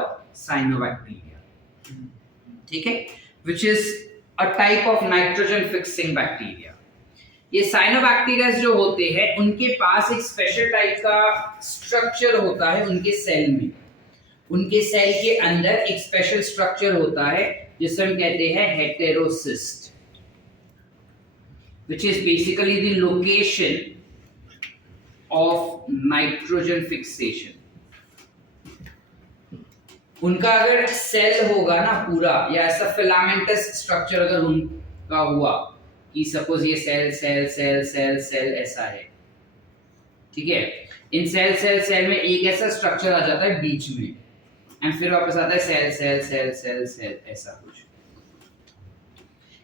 cyanobacteria. ठीक है? Which is a type of nitrogen fixing bacteria. ये cyanobacteria जो होते हैं उनके पास एक special type का structure होता है उनके सेल में। उनके सेल के अंदर एक स्पेशल स्ट्रक्चर होता है जिसे हम कहते हैं heterocyst, which is basically the location of nitrogen fixation. उनका अगर सेल होगा ना पूरा, या ऐसा फिलामेंटस स्ट्रक्चर अगर उनका हुआ कि सपोज ये cell cell cell cell cell ऐसा है, ठीक है, इन सेल सेल सेल में एक ऐसा स्ट्रक्चर आ जाता है बीच में, एंड फिर वापस आता है cell cell cell cell cell ऐसा कुछ।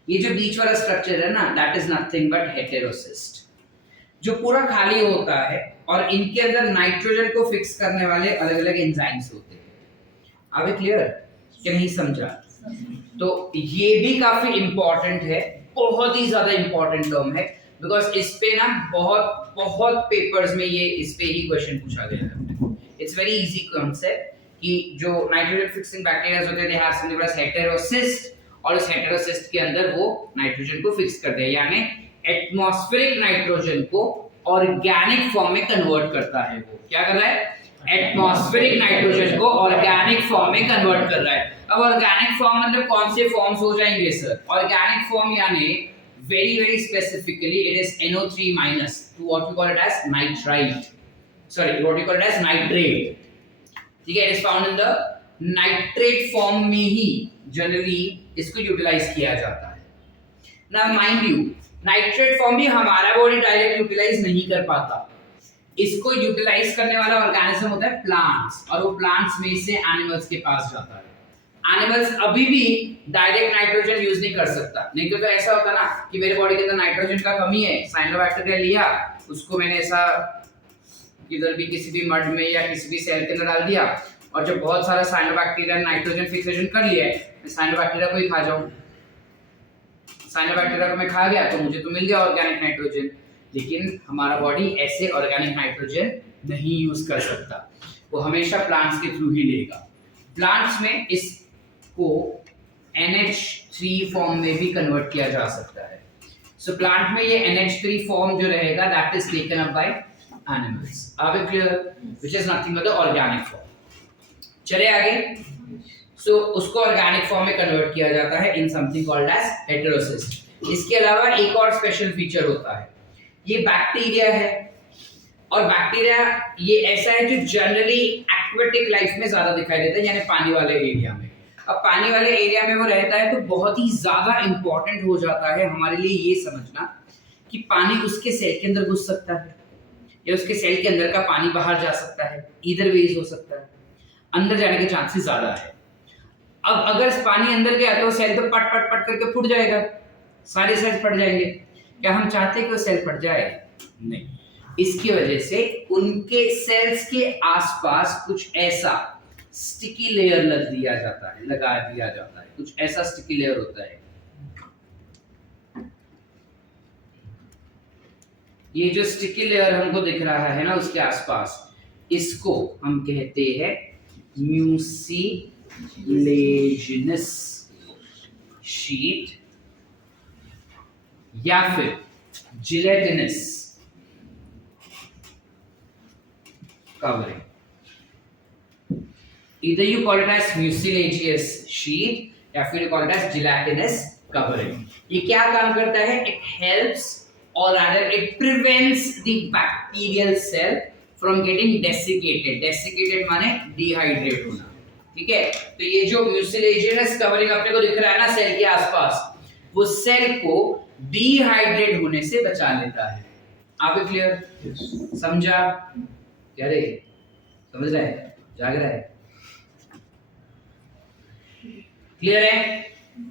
ये जो बीच वाला स्ट्रक्चर है ना, that is nothing but heterocyst, जो पूरा खाली होता है और इनके अंदर नाइट्रोजन को फिक्स करने वाले अलग अलग एंजाइम्स होते हैं। अब क्लियर कि नहीं समझा? तो ये भी काफी इंपॉर्टेंट है, बहुत ही ज्यादा इंपॉर्टेंट टर्म है, बिकॉज इस पे ना बहुत बहुत पेपर्स में ये इस पे ही क्वेश्चन पूछा गया है। इट्स वेरी इजी कांसेप्ट कि जो नाइट्रोजन फिक्सिंग बैक्टीरियाज होते हैं, दे हैव समथिंग कॉल्ड हेटेरोसिस्ट, और इस हेटेरोसिस्ट के अंदर वो नाइट्रोजन को फिक्स करते हैं, यानी एटमॉस्फेरिक नाइट्रोजन को ऑर्गेनिक फॉर्म में कन्वर्ट करता है। वो क्या कर रहा है? एटमॉस्फेरिक नाइट्रोजन को ऑर्गेनिक फॉर्म में कन्वर्ट कर रहा है। अब ऑर्गेनिक फॉर्म मतलब कौन से फॉर्म्स हो जाएंगे सर? ऑर्गेनिक फॉर्म यानी very very specifically it is NO3 minus to what we call it as nitrite, sorry what we call it as nitrate, ठीक है, it is found in the nitrate form में ही generally इसको utilise किया जाता है। now mind you nitrate form भी हमारा body direct utilise नहीं कर पाता, इसको यूटिलाइज करने वाला ऑर्गेनिज्म होता है प्लांट्स, और वो प्लांट्स में से एनिमल्स के पास जाता है। एनिमल्स अभी भी डायरेक्ट नाइट्रोजन यूज नहीं कर सकता, नहीं तो ऐसा होता ना कि मेरे बॉडी के अंदर नाइट्रोजन का कमी है, साइनोबैक्टीरिया लिया, उसको मैंने ऐसा इधर भी किसी भी मड में या किसी भी सेल के अंदर डाल दिया, और जब बहुत सारा साइनोबैक्टीरिया नाइट्रोजन फिक्सेशन कर लिया है, मैं साइनोबैक्टीरिया को ही खा जाऊं, साइनोबैक्टीरिया को मैं खा गया तो मुझे तो मिल गया ऑर्गेनिक नाइट्रोजन। लेकिन हमारा बॉडी ऐसे ऑर्गेनिक नाइट्रोजन नहीं यूज कर सकता, वो हमेशा प्लांट्स के थ्रू ही लेगा। प्लांट्स में इसको NH3 फॉर्म में भी कन्वर्ट किया जा सकता है। सो प्लांट में ये NH3 फॉर्म जो रहेगा that is taken up by animals. Are we clear? Which is nothing but the organic form. चले आगे। सो उसको ऑर्गेनिक फॉर्म में कन्वर्ट किया जाता है in something called as heterocyst. इसके अलावा एक और स्पेशल फीचर होता है, ये बैक्टीरिया है, और बैक्टीरिया ये ऐसा है जो जनरली एक्वेटिक लाइफ में ज्यादा दिखाई देता है, यानी पानी वाले एरिया में। अब पानी वाले एरिया में वो रहता है तो बहुत ही ज्यादा इंपॉर्टेंट हो जाता है हमारे लिए ये समझना कि पानी उसके सेल के अंदर घुस सकता है या उसके सेल के अंदर का पानी बाहर जा सकता है, ईदर वेज हो सकता है, अंदर जाने के चांसेस ज्यादा है। अब अगर पानी अंदर गया तो सेल तो पट पट पट करके फूट जाएगा, सारे सेल फट जाएंगे। क्या हम चाहते हैं कि वो सेल फट जाए? नहीं। इसकी वजह से उनके सेल्स के आसपास कुछ ऐसा स्टिकी लेयर लगा दिया जाता है, कुछ ऐसा स्टिकी लेयर होता है ये जो स्टिकी लेयर हमको दिख रहा है ना उसके आसपास, इसको हम कहते हैं म्यूसिलेजिनस शीट या फिर gelatinous covering. Either you call it as mucilaginous sheet या फिर you call it as gelatinous covering। ये क्या काम करता है? It helps or rather it prevents the bacterial cell from getting desiccated। Desiccated माने dehydrate होना, ठीक है? तो ये जो mucilaginous covering अपने को दिख रहा है ना सेल के आसपास, वो सेल को डिहाइड्रेट होने से बचा लेता है। आप क्लियर? समझा? क्या रे? समझ रहा है? जाग रहा है? Clear है?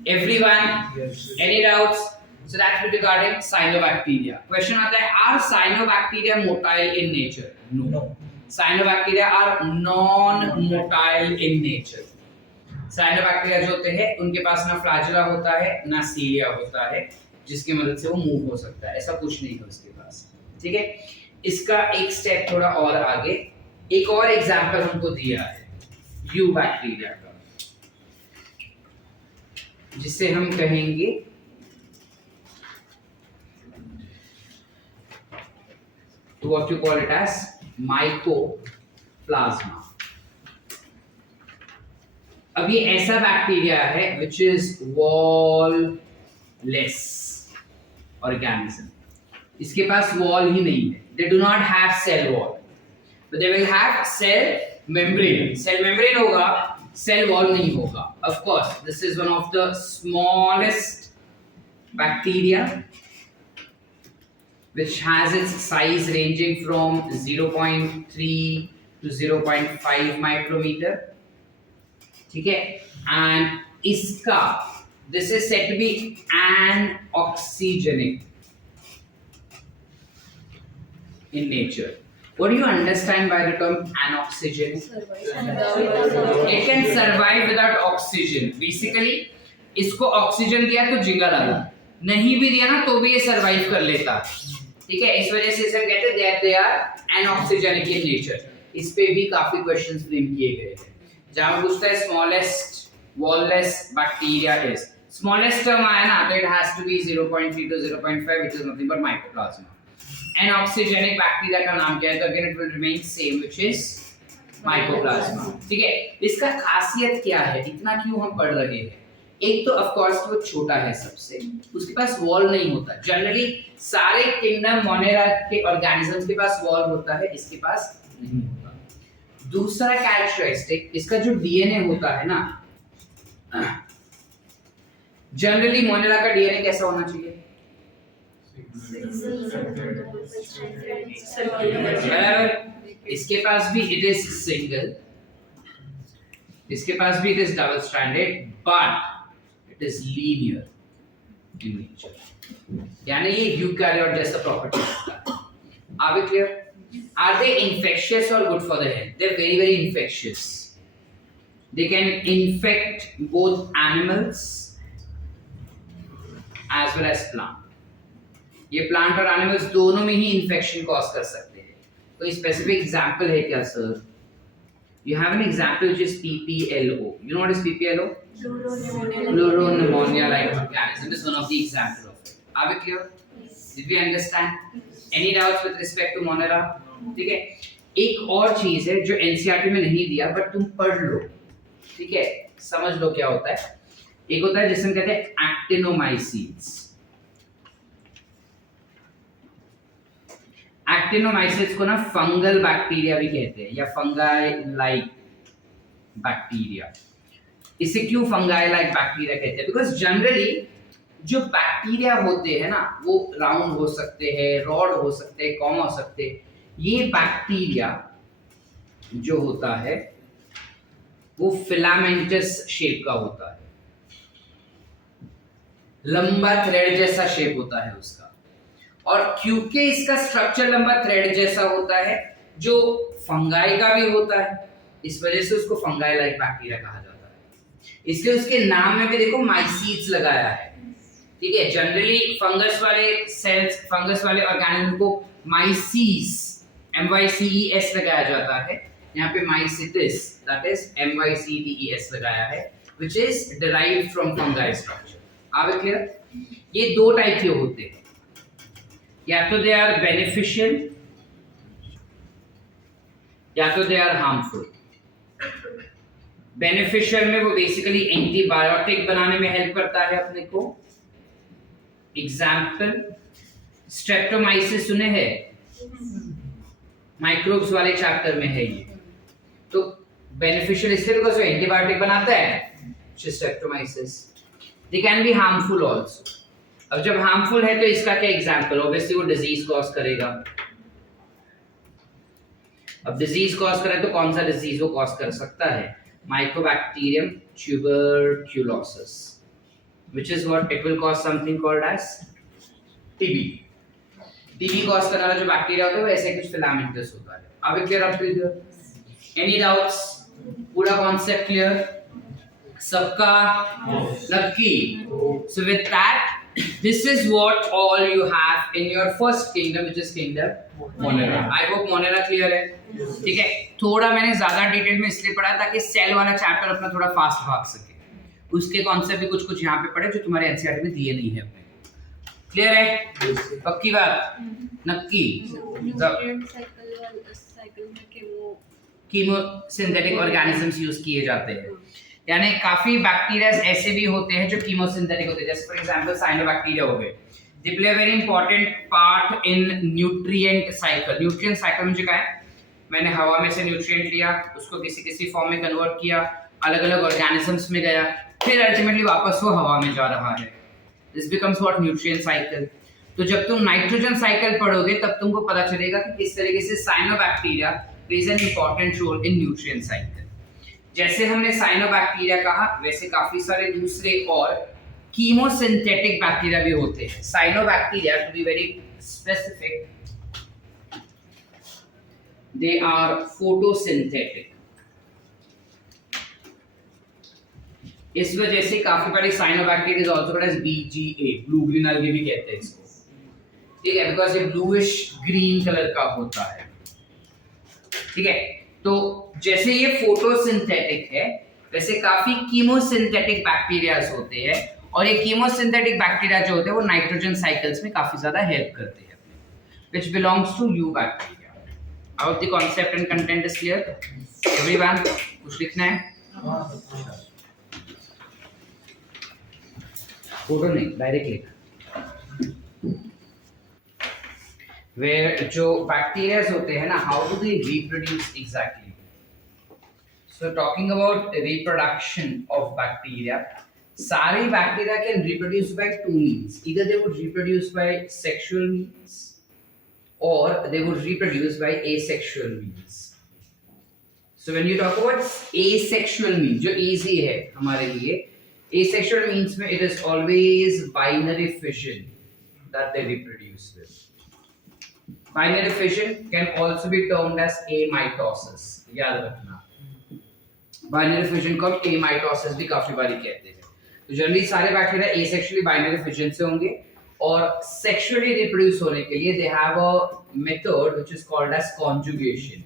Everyone? Yes. Any doubts? So that's regarding cyanobacteria. Question आता है, are cyanobacteria motile in nature? No. Cyanobacteria are non-motile in nature. Cyanobacteria जो होते हैं उनके पास ना फ्लैजेला होता है ना सीलिया होता है जिसकी मदद से वो मूव हो सकता है, ऐसा कुछ नहीं है उसके पास, ठीक है? इसका एक स्टेप थोड़ा और आगे, एक और एग्जांपल हमको दिया है यू बैक्टीरिया का, जिसे हम कहेंगे what you call it as mycoplasma। अब ये ऐसा बैक्टीरिया है which is wall-less organism। इसके पास वॉल ही नहीं है, they do not have cell wall, but they will have cell membrane। cell membrane होगा, cell wall नहीं होगा। Of course, this is one of the smallest bacteria which has its size ranging from 0.3 to 0.5 micrometer, ठीक है? And इसका this is said to be anoxygenic in nature। What do you understand by the term anoxygenic? It can survive without oxygen। Basically, इसको oxygen दिया तो जिंगा लगा, नहीं भी दिया ना तो भी ये सरवाइव कर लेता, ठीक है? इस वजह से इसे कहते हैं that they are anoxygenic in nature। इस पे भी काफी क्वेश्चंस फ्रेम किए गए हैं, जहां पूछता है smallest wall-less bacteria is। smallest term आया ना तो it has to be 0.3 to 0.5 which is nothing but mycoplasma। Anoxygenic bacteria का नाम क्या है? तो again it will remain same which is mycoplasma, ठीक है? इसका खासियत क्या है, इतना क्यों हम पढ़ रहे हैं? एक तो ऑफ कोर्स वो छोटा है सबसे, उसके पास वॉल नहीं होता। जनरली सारे किंगडम मोनेरा के ऑर्गेनिजम्स के पास वॉल होता है, इसके पास नहीं होता। दूसरा कैरेक्टरिस्टिक, इसका जो डीएनए होता है ना, जनरली मोनेरा का डीएनए कैसा होना चाहिए? इसके पास भी इट इज सिंगल, इसके पास भी it is double stranded, but it is linear in nature, यानी ये यूकैरियोट जैसा प्रॉपर्टी होता है। Are we clear? Are they infectious or good for the health? They are very very infectious. They can infect both animals as well as plant. ये plant और animals दोनों में ही infection cause कर सकते हैं। कोई स्पेसिफिक एग्जांपल है क्या sir? You have an example which is PPLO। You know what is PPLO? Pleuropneumonia-like organism is one of the examples of it। Are we clear? Yes. Did we understand? Yes. Any doubts with respect to Monera? ठीक है? एक और चीज है जो NCERT में नहीं दिया बट तुम पढ़ लो, ठीक है? समझ लो क्या होता है। एक होता है जिसे हम कहते हैं एक्टिनोमाइसीट्स। एक्टिनोमाइसीट्स को ना फंगल बैक्टीरिया भी कहते हैं या फंगाई लाइक बैक्टीरिया। इसे क्यों फंगाई लाइक बैक्टीरिया कहते हैं? बिकॉज जनरली जो बैक्टीरिया होते हैं ना वो राउंड हो सकते हैं, रॉड हो सकते हैं, कॉम हो सकते हैं। ये बैक्टीरिया जो होता है वो फिलामेंटस शेप का होता है, लंबा थ्रेड जैसा शेप होता है उसका। और क्योंकि इसका स्ट्रक्चर लंबा थ्रेड जैसा होता है जो फंगाई का भी होता है, इस वजह से उसको फंगाई लाइक बैक्टीरिया कहा जाता है। इसलिए उसके नाम में भी देखो माइसीट्स लगाया है, ठीक है? जनरली फंगस वाले सेल्स, फंगस वाले ऑर्गेनिज्म को माइसीस, MYCES लगाया जाता है, यहाँ पे माइसिटिस दैट इज MYCDES लगाया है, which is derived from fungi structure. Are we clear? ये दो टाइप के होते हैं, या तो दे आर बेनिफिशियल या तो दे आर हार्मफुल। बेनिफिशियल में वो बेसिकली एंटीबायोटिक बनाने में हेल्प करता है अपने को। एग्जाम्पल स्ट्रेप्टोमाइसिस सुने हैं, माइक्रोब्स वाले चैप्टर में है ये। तो बेनिफिशियल इसलिए बिकॉज़ वो एंटीबायोटिक बनाता है, Streptomyces. They can be harmful also. अब जब हार्मफुल है तो इसका क्या एग्जाम्पल, ऑब्वियसली वो डिजीज कॉज करेगा। अब डिजीज कॉज करे तो कौन सा डिजीज वो कॉज कर सकता है, Mycobacterium tuberculosis, which is what it will cause something called as TB. TB cause करने वाला जो बैक्टीरिया होता है वो ऐसे कुछ फिलामेंटस होता है। अब clear up to here? Any doubts? पूरा कॉन्सेप्ट क्लियर सबका? Lucky. So with that, this is what all you have in your first kingdom, which is kingdom Monera. I hope Monera clear है? ठीक है। थोड़ा मैंने ज्यादा डिटेल में इसलिए पढ़ा ताकि सेल वाला चैप्टर अपना थोड़ा फास्ट भाग सके, उसके कॉन्सेप्ट भी कुछ यहाँ पे पढ़े जो तुम्हारे एनसीईआरटी में दिए नहीं है अपने। क्लियर है? पक्की बात? नक्की। कीमोसिंथेटिक ऑर्गेनिजम्स यूज किए जाते हैं, यानी काफी बैक्टीरिया ऐसे भी होते हैं जो कीमोसिंथेटिक होते हैं, जैसे फॉर एग्जांपल साइनोबैक्टीरिया हो गए। They play a very important part in nutrient cycle. Nutrient cycle में क्या है, मैंने हवा में से न्यूट्रिएंट लिया, उसको किसी फॉर्म में कन्वर्ट किया, अलग अलग ऑर्गेनिजम्स में गया, फिर अल्टीमेटली वापस वो हवा में जा रहा है। This becomes what nutrient cycle. तो जब तुम नाइट्रोजन साइकिल पढ़ोगे तब तुमको पता चलेगा कि किस तरीके से cyanobacteria plays an important role in nutrient cycle. जैसे हमने साइनोबैक्टीरिया कहा, वैसे काफी सारे दूसरे और कीमोसिंथेटिक बैक्टीरिया भी होते हैं। Cyanobacteria to be very specific, they are photosynthetic. इस वजह से काफी बड़ी cyanobacteria is also called as BGA, blue green algae भी कहते हैं इसको, ठीक है, बिकॉज़ ये ब्लूइश ग्रीन कलर का होता है। ठीक है, तो जैसे ये फोटोसिंथेटिक है वैसे काफी कीमोसिंथेटिक बैक्टीरियाज होते हैं, और ये कीमोसिंथेटिक बैक्टीरिया जो होते हैं वो नाइट्रोजन साइकिल्स में काफी ज्यादा हेल्प करते हैं, which belongs to eubacteria. How the concept and content is clear? Everyone, कुछ लिखना है? फोटो नहीं, डायरेक्ट लिख। Where जो बैक्टीरिया होते हैं ना, how do they reproduce exactly? So talking about reproduction of bacteria, सारे bacteria can reproduce by two means. Either they would reproduce by sexual means, or they would reproduce by asexual means. So when you talk about asexual means, जो easy है हमारे लिए, asexual means में it is always binary fission that they reproduce with. Binary fission can also be termed as amitosis. याद रखना, binary fission को amitosis भी काफी बारी कहते हैं। तो जनरली सारे बैक्टीरिया asexually binary fission से होंगे, और सेक्सुअली रिप्रोड्यूस होने के लिए they have a method which is called as conjugation.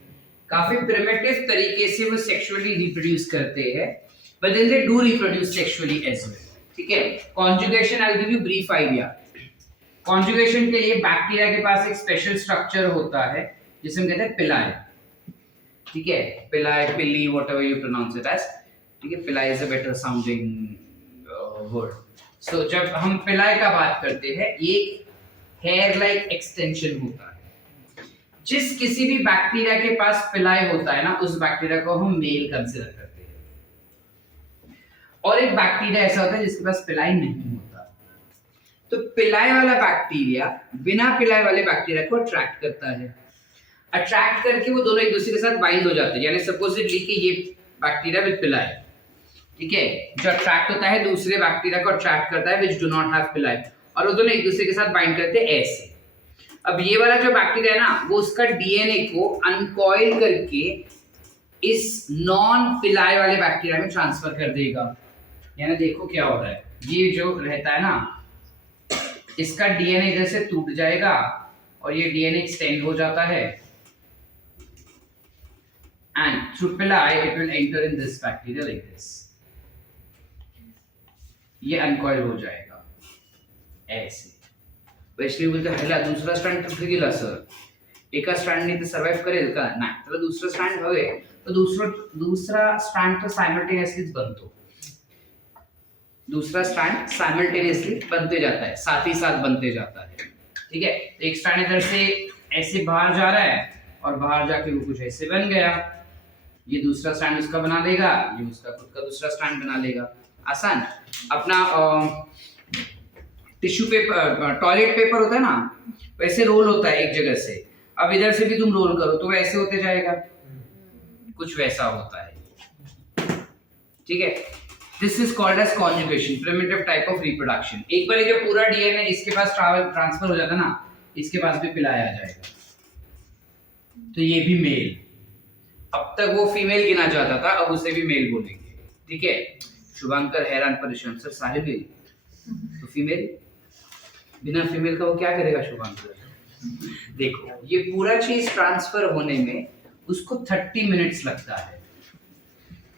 काफी प्रिमिटिव तरीके से वो सेक्सुअली रिप्रोड्यूस करते हैं, but then they do reproduce sexually as well. ठीक है, conjugation I will give you brief idea. Conjugation के लिए बैक्टीरिया के पास एक स्पेशल स्ट्रक्चर होता है जिसे हम कहते हैं पिलाई। ठीक है, pili, pili, whatever you pronounce it as. ठीक है, pili is a better sounding word. So जब हम पिलाई का बात करते हैं, ये हेयर लाइक एक्सटेंशन होता है। जिस किसी भी बैक्टीरिया के पास पिलाई होता है ना, उस बैक्टीरिया को हम मेल कंसीडर करते हैं। और एक बैक्टीरिया ऐसा होता है जिसके पास पिलाई नहीं होता। तो पिलाई वाला बैक्टीरिया बिना पिलाई वाले बैक्टीरिया को अट्रैक्ट करता है। अट्रैक्ट करके वो दोनों एक दूसरे के साथ बाइंड हो जाते हैं, यानी सपोजिटली कि ये बैक्टीरिया विद पिलाई, ठीक है, जो अट्रैक्ट होता है दूसरे बैक्टीरिया को अट्रैक्ट करता है व्हिच डू नॉट हैव पिलाई, और वो दोनों एक दूसरे के साथ बाइंड करते हैं ऐसे। अब ये वाला जो बैक्टीरिया है ना, वो उसका डीएनए को अनकॉइल करके इस नॉन पिलाई वाले बैक्टीरिया में ट्रांसफर कर देगा। यानी देखो क्या हो रहा है, ये जो रहता है ना, इसका डीएनए इधर से टूट जाएगा और ये डीएनए एक्सटेंड हो जाता है and through pili it will enter in this bacteria like this. ये अनकॉइल हो जाएगा ऐसे. वैसे बोलते हला दूसरा स्ट्रँड कुठे गेला सर, एका स्ट्रँडने ते सर्वाइव्ह करेल का? नाही, त्याला दुसरा स्ट्रँड हवे, तर दूसरा स्ट्रँड तो साइमल्टेनियसलीच बनतो. दूसरा स्ट्रैंड साइमल्टेनियसली बनते जाता है, साथ ही साथ बनते जाता है. ठीक है, तो एक स्ट्रैंड इधर से ऐसे बाहर जा रहा है और बाहर जाके वो कुछ ऐसे बन गया. ये दूसरा स्ट्रैंड उसका बना लेगा, ये उसका खुद का दूसरा स्ट्रैंड बना लेगा. आसान. अपना टिश्यू पेपर, टॉयलेट पेपर होता है ना, वैसे रोल होता है एक जगह से. अब इधर से भी तुम रोल करो तो वैसे होते जाएगा, कुछ वैसा होता है. ठीक है, this is called as conjugation, primitive type of reproduction. एक बार जब पूरा डीएनए इसके पास ट्रांसफर हो जाता है ना, इसके पास भी पिलाया जाएगा. तो ये भी मेल. अब तक वो फीमेल गिना जाता था, अब उसे भी मेल बोलेंगे. ठीक है, शुभांकर हैरान परेशान, सर सारे मेल तो फीमेल, बिना फीमेल का वो क्या करेगा शुभांकर? देखो, ये पूरा चीज ट्रांसफर होने में उसको 30 मिनट्स लगता है.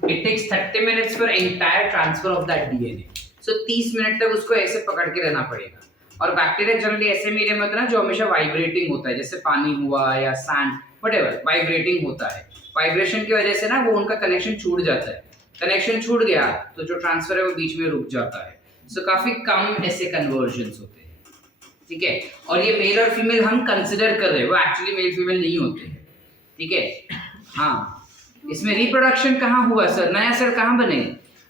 It takes 30 minutes for entire transfer of that DNA. So 30 minute तक उसको ऐसे पकड़ के रहना पड़ेगा. और बैक्टीरिया जनरली ऐसे मीडियम में होता है ना जो हमेशा वाइब्रेटिंग होता है, जैसे पानी हुआ या सैंड, व्हाटएवर वाइब्रेटिंग होता है. वाइब्रेशन की वजह से ना वो उनका कनेक्शन छूट जाता है. कनेक्शन छूट गया तो जो ट्रांसफर है वो बीच में रुक जाता है. सो काफी कम ऐसे कन्वर्जन्स होते हैं. ठीक है, और ये मेल और फीमेल हम कंसिडर कर रहे हैं, वो एक्चुअली मेल फीमेल नहीं होते हैं. ठीक है, हाँ. इसमें रिप्रोडक्शन कहाँ हुआ सर, नया सेल कहाँ बने?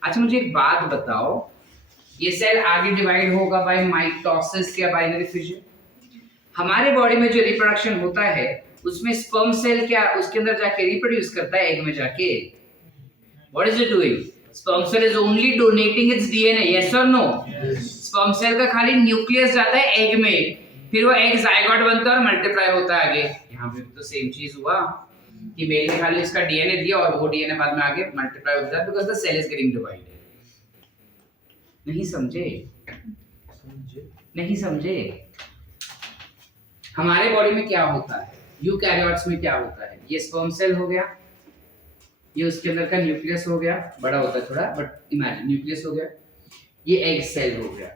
अच्छा मुझे एक बात बताओ, ये सेल आगे डिवाइड होगा बाय माइटोसिस या बाइनरी फिशन? हमारे बॉडी में जो रिप्रोडक्शन होता है उसमें स्पर्म सेल क्या उसके अंदर जाके रिप्रोड्यूस करता है एग में जाके? What is it doing? Sperm cell is only donating its DNA, yes और नो? स्पर्म सेल का खाली न्यूक्लियस जाता है एग में, फिर वो एग जायगोट बनता है और मल्टीप्लाई होता है आगे. यहाँ पे तो सेम चीज हुआ कि मेल ने खाली इसका डीएनए दिया और वो डीएनए बाद में आगे मल्टीप्लाई होता है because the cell is getting divided. नहीं समझे? नहीं समझे? हमारे बॉडी में क्या होता है, यूकैरियोट्स में क्या होता है? ये स्पर्म सेल हो गया, ये उसके अंदर का न्यूक्लियस हो गया, बड़ा होता है थोड़ा बट इमेजिन न्यूक्लियस हो गया, ये एग सेल हो गया.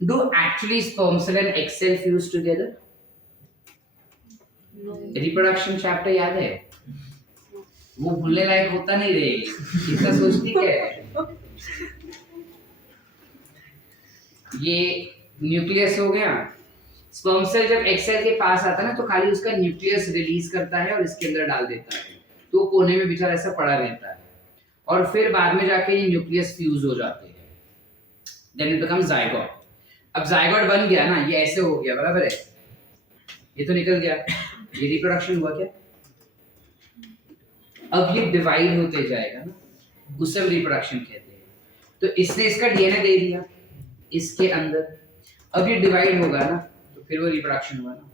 Do actually sperm cell and egg cell fuse together? Reproduction chapter याद है? वो भूलने लायक होता नहीं रे, इतना सोचती क्या है. ये न्यूक्लियस हो गया. स्पर्म सेल जब एग सेल के पास आता है ना तो खाली उसका न्यूक्लियस रिलीज करता है और इसके अंदर डाल देता है, तो कोने में बेचारा ऐसा पड़ा रहता है और फिर बाद में जाके ये न्यूक्लियस फ्यूज हो जाते हैं. Then it becomes zygote. अब जायगोट बन गया ना, ये ऐसे हो गया, बराबर है, ये तो निकल गया, ये रिप्रोडक्शन हुआ क्या? अब ये डिवाइड होते जाएगा ना, उसे हम रिप्रोडक्शन कहते हैं. तो इसने इसका डीएनए दे दिया इसके अंदर, अब ये डिवाइड होगा ना तो फिर वो रिप्रोडक्शन हुआ ना.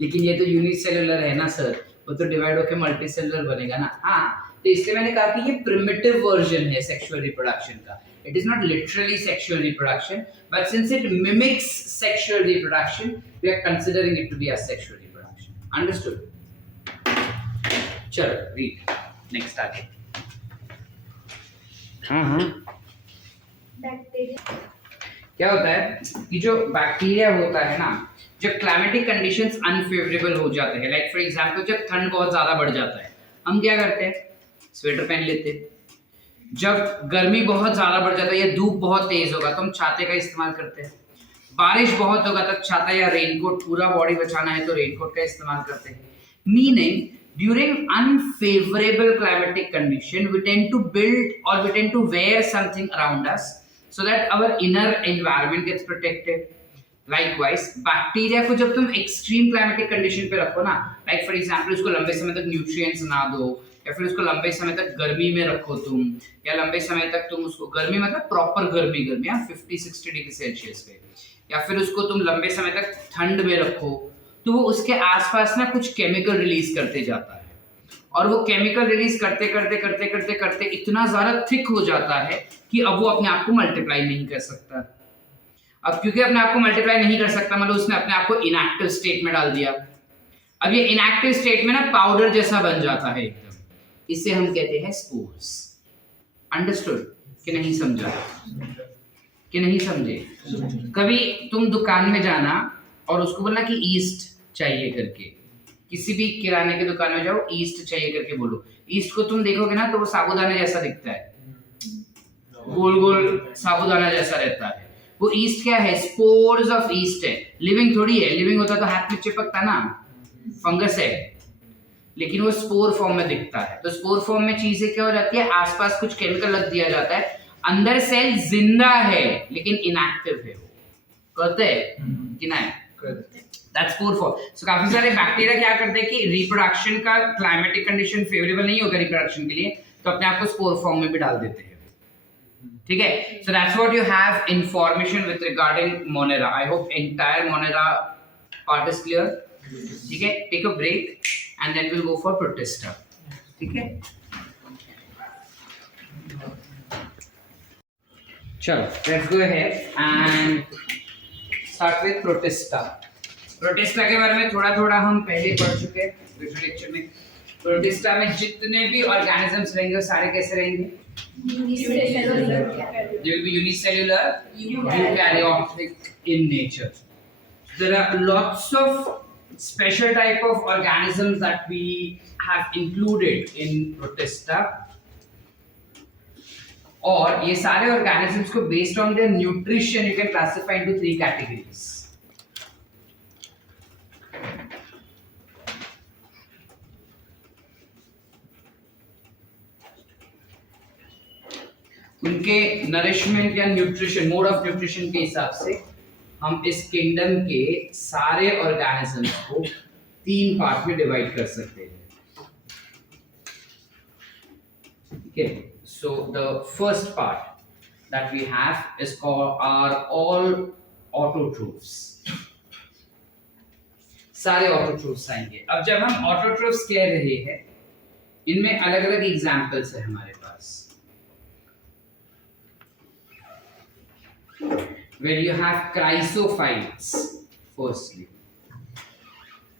लेकिन ये तो यूनिसेलुलर है ना सर, वो तो डिवाइड होकर मल्टीसेलुलर बनेगा ना. हाँ, तो इसलिए मैंने कहा कि ये प्रिमिटिव वर्जन है सेक्सुअल रिप्रोडक्शन का. It is not literally sexual reproduction, but since it mimics sexual reproduction, we are considering it to be as sexual reproduction. Understood? चलो read next आगे. हाँ. बैक्टीरिया क्या होता है कि जो बैक्टीरिया होता है ना, जब क्लाइमेटिक कंडीशंस अनफेवरेबल हो जाते हैं, लाइक फॉर एग्जांपल जब ठंड बहुत ज्यादा बढ़ जाता है, हम क्या करते हैं? स्वेटर पहन लेते हैं. जब गर्मी बहुत ज्यादा बढ़ जाता है या धूप बहुत तेज होगा तो हम छाते का इस्तेमाल करते हैं. बारिश बहुत होगा तब छाता या रेनकोट, पूरा बॉडी बचाना है तो रेनकोट का इस्तेमाल करते हैं. Meaning during unfavourable climatic condition we tend to build और we tend to wear something around us so that our inner environment gets protected. Likewise bacteria को जब तुम एक्सट्रीम क्लाइमेटिक कंडीशन पे रखो ना, लाइक फॉर एग्जांपल उसको लंबे समय तक न्यूट्रिएंट्स ना दो, या फिर उसको लंबे समय तक गर्मी में रखो तुम, या लंबे समय तक तुम उसको गर्मी मतलब प्रॉपर गर्मी 50-60 डिग्री सेल्सियस पे, या फिर उसको तुम लंबे समय तक ठंड में रखो, तो वो उसके आसपास ना कुछ केमिकल रिलीज करते जाता है और वो केमिकल रिलीज करते करते करते करते करते इतना ज्यादा थिक हो जाता है कि अब वो अपने आप को मल्टीप्लाई नहीं कर सकता. अब क्योंकि अपने आप को मल्टीप्लाई नहीं कर सकता, मतलब उसने अपने आप को इनएक्टिव स्टेट में डाल दिया। अब ये इनएक्टिव स्टेट में ना पाउडर जैसा बन जाता है एकदम, इसे हम कहते हैं स्पोर्स। अंडरस्टूड कि नहीं समझा? कि नहीं समझे? कभी तुम दुकान में जाना और उसको बोलना कि ईस्ट चाहिए करके, किसी भी किराने की दुकान में जाओ, ईस्ट चाहिए करके बोलो। ईस्ट को तुम देखोगे ना तो वो साबूदाना जैसा दिखता है, गोल गोल साबूदाना जैसा रहता है। वो ईस्ट क्या है? स्पोर्स ऑफ ईस्ट है, लिविंग थोड़ी है। लिविंग होता तो हाथ में चिपकता ना, फंगस है, लेकिन वो स्पोर फॉर्म में दिखता है। तो स्पोर फॉर्म में चीजें क्या हो जाती है, आसपास कुछ केमिकल रख दिया जाता है, अंदर सेल जिंदा है लेकिन इनएक्टिव है। वो कहते हैं कि नहीं? That's spore form. सो काफी सारे बैक्टीरिया क्या करते हैं कि रिप्रोडक्शन का क्लाइमेटिक कंडीशन फेवरेबल नहीं होगा रिप्रोडक्शन के लिए, तो अपने आप को स्पोर फॉर्म में भी डाल देते हैं। ठीक है, so that's what you have information with regarding Monera. I hope entire Monera part is clear. ठीक है, take a break and then will go for Protista. ठीक है, चलो let's go ahead and start with Protista. Protista के बारे में थोड़ा थोड़ा हम पहले पढ़ चुके हैं पिछले लेक्चर में। प्रोटिस्टा में जितने भी ऑर्गेनिजम्स रहेंगे वो सारे कैसे रहेंगे? They will be unicellular, eukaryotic in nature. There are lots of special type of organisms that we have included in Protista. और ये सारे organisms को based on their nutrition you can classify into 3 categories. उनके nourishment या nutrition, mode of nutrition के हिसाब से हम इस किंगडम के सारे ऑर्गेनिजम्स को 3 पार्ट में डिवाइड कर सकते हैं। ठीक है, so the first part that we have is called are all autotrophs. सारे ऑटोट्रोफ्स आएंगे। अब जब हम ऑटोट्रोफ्स कह रहे हैं, इनमें अलग अलग एग्जांपल्स है हमारे पास। Where you have chrysophytes, firstly,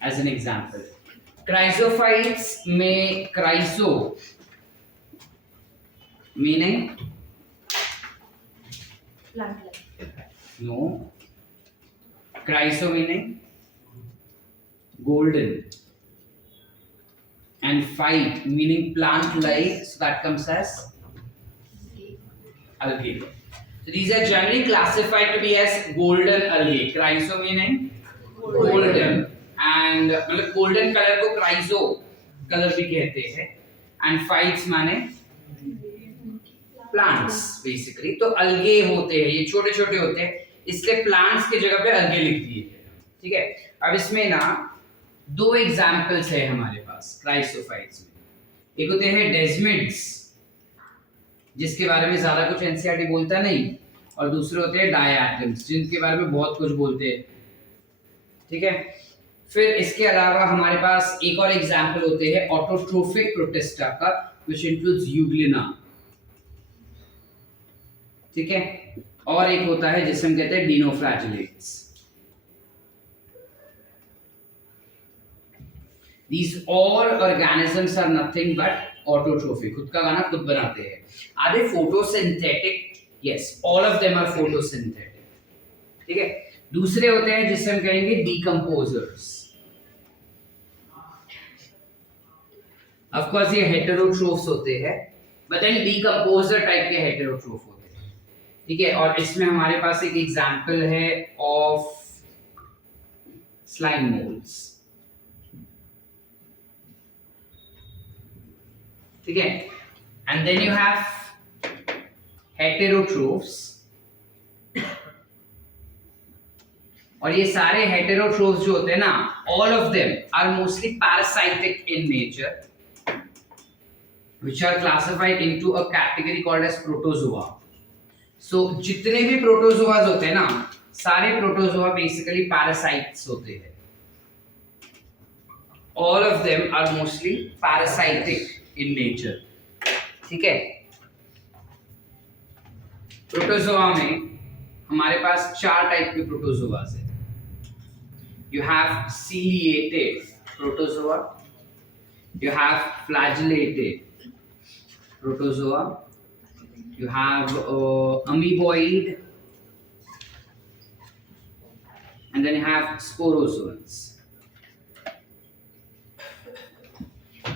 as an example. Chrysophytes में chryso meaning plant life. no, chryso meaning golden, and phyte meaning plant like, so that comes as algae. So these are generally classified to be as golden algae. Chryso meaning golden, and मतलब golden color को chryso color भी कहते हैं, and phytes माने plants basically। तो algae होते हैं, ये छोटे छोटे होते हैं, इसलिए plants की जगह पे algae लिख दिए हैं। ठीक है, अब इसमें ना 2 एग्जाम्पल्स है हमारे पास क्राइसोफाइट्स में। एक होते हैं डेस्मिड्स, जिसके बारे में ज्यादा कुछ एनसीईआरटी बोलता नहीं, और दूसरे होते हैं डायटम्स, जिनके बारे में बहुत कुछ बोलते हैं। ठीक है, फिर इसके अलावा हमारे पास एक और एग्जांपल होते हैं ऑटोट्रोफिक प्रोटिस्टा का, व्हिच इंक्लूड्स यूग्लिना। ठीक है, और एक होता है जिसे हम कहते हैं डिनोफ्लैजिलेट्स। These all organisms are nothing but autotrophic, खुद का गाना खुद बनाते हैं। Are they photosynthetic? Yes, all of them are photosynthetic. ठीक है, दूसरे होते हैं जिसे हम कहेंगे decomposers. Of course ये heterotrophs होते हैं, but then decomposer type के heterotroph होते हैं। ठीक है, और इसमें हमारे पास एक एग्जाम्पल है of slime molds। ठीक है, and then you have heterotrophs, और ये सारे heterotrophs जो होते हैं ना, all of them are mostly parasitic in nature, which are classified into a category called as protozoa. So जितने भी protozoas होते हैं ना, सारे protozoa basically parasites होते हैं। All of them are mostly parasitic in nature। ठीक है, प्रोटोजोआ में हमारे पास 4 टाइप के प्रोटोजोआस है. You have ciliated protozoa, you have flagellated protozoa, you have amoeboid, and then you have sporozoans.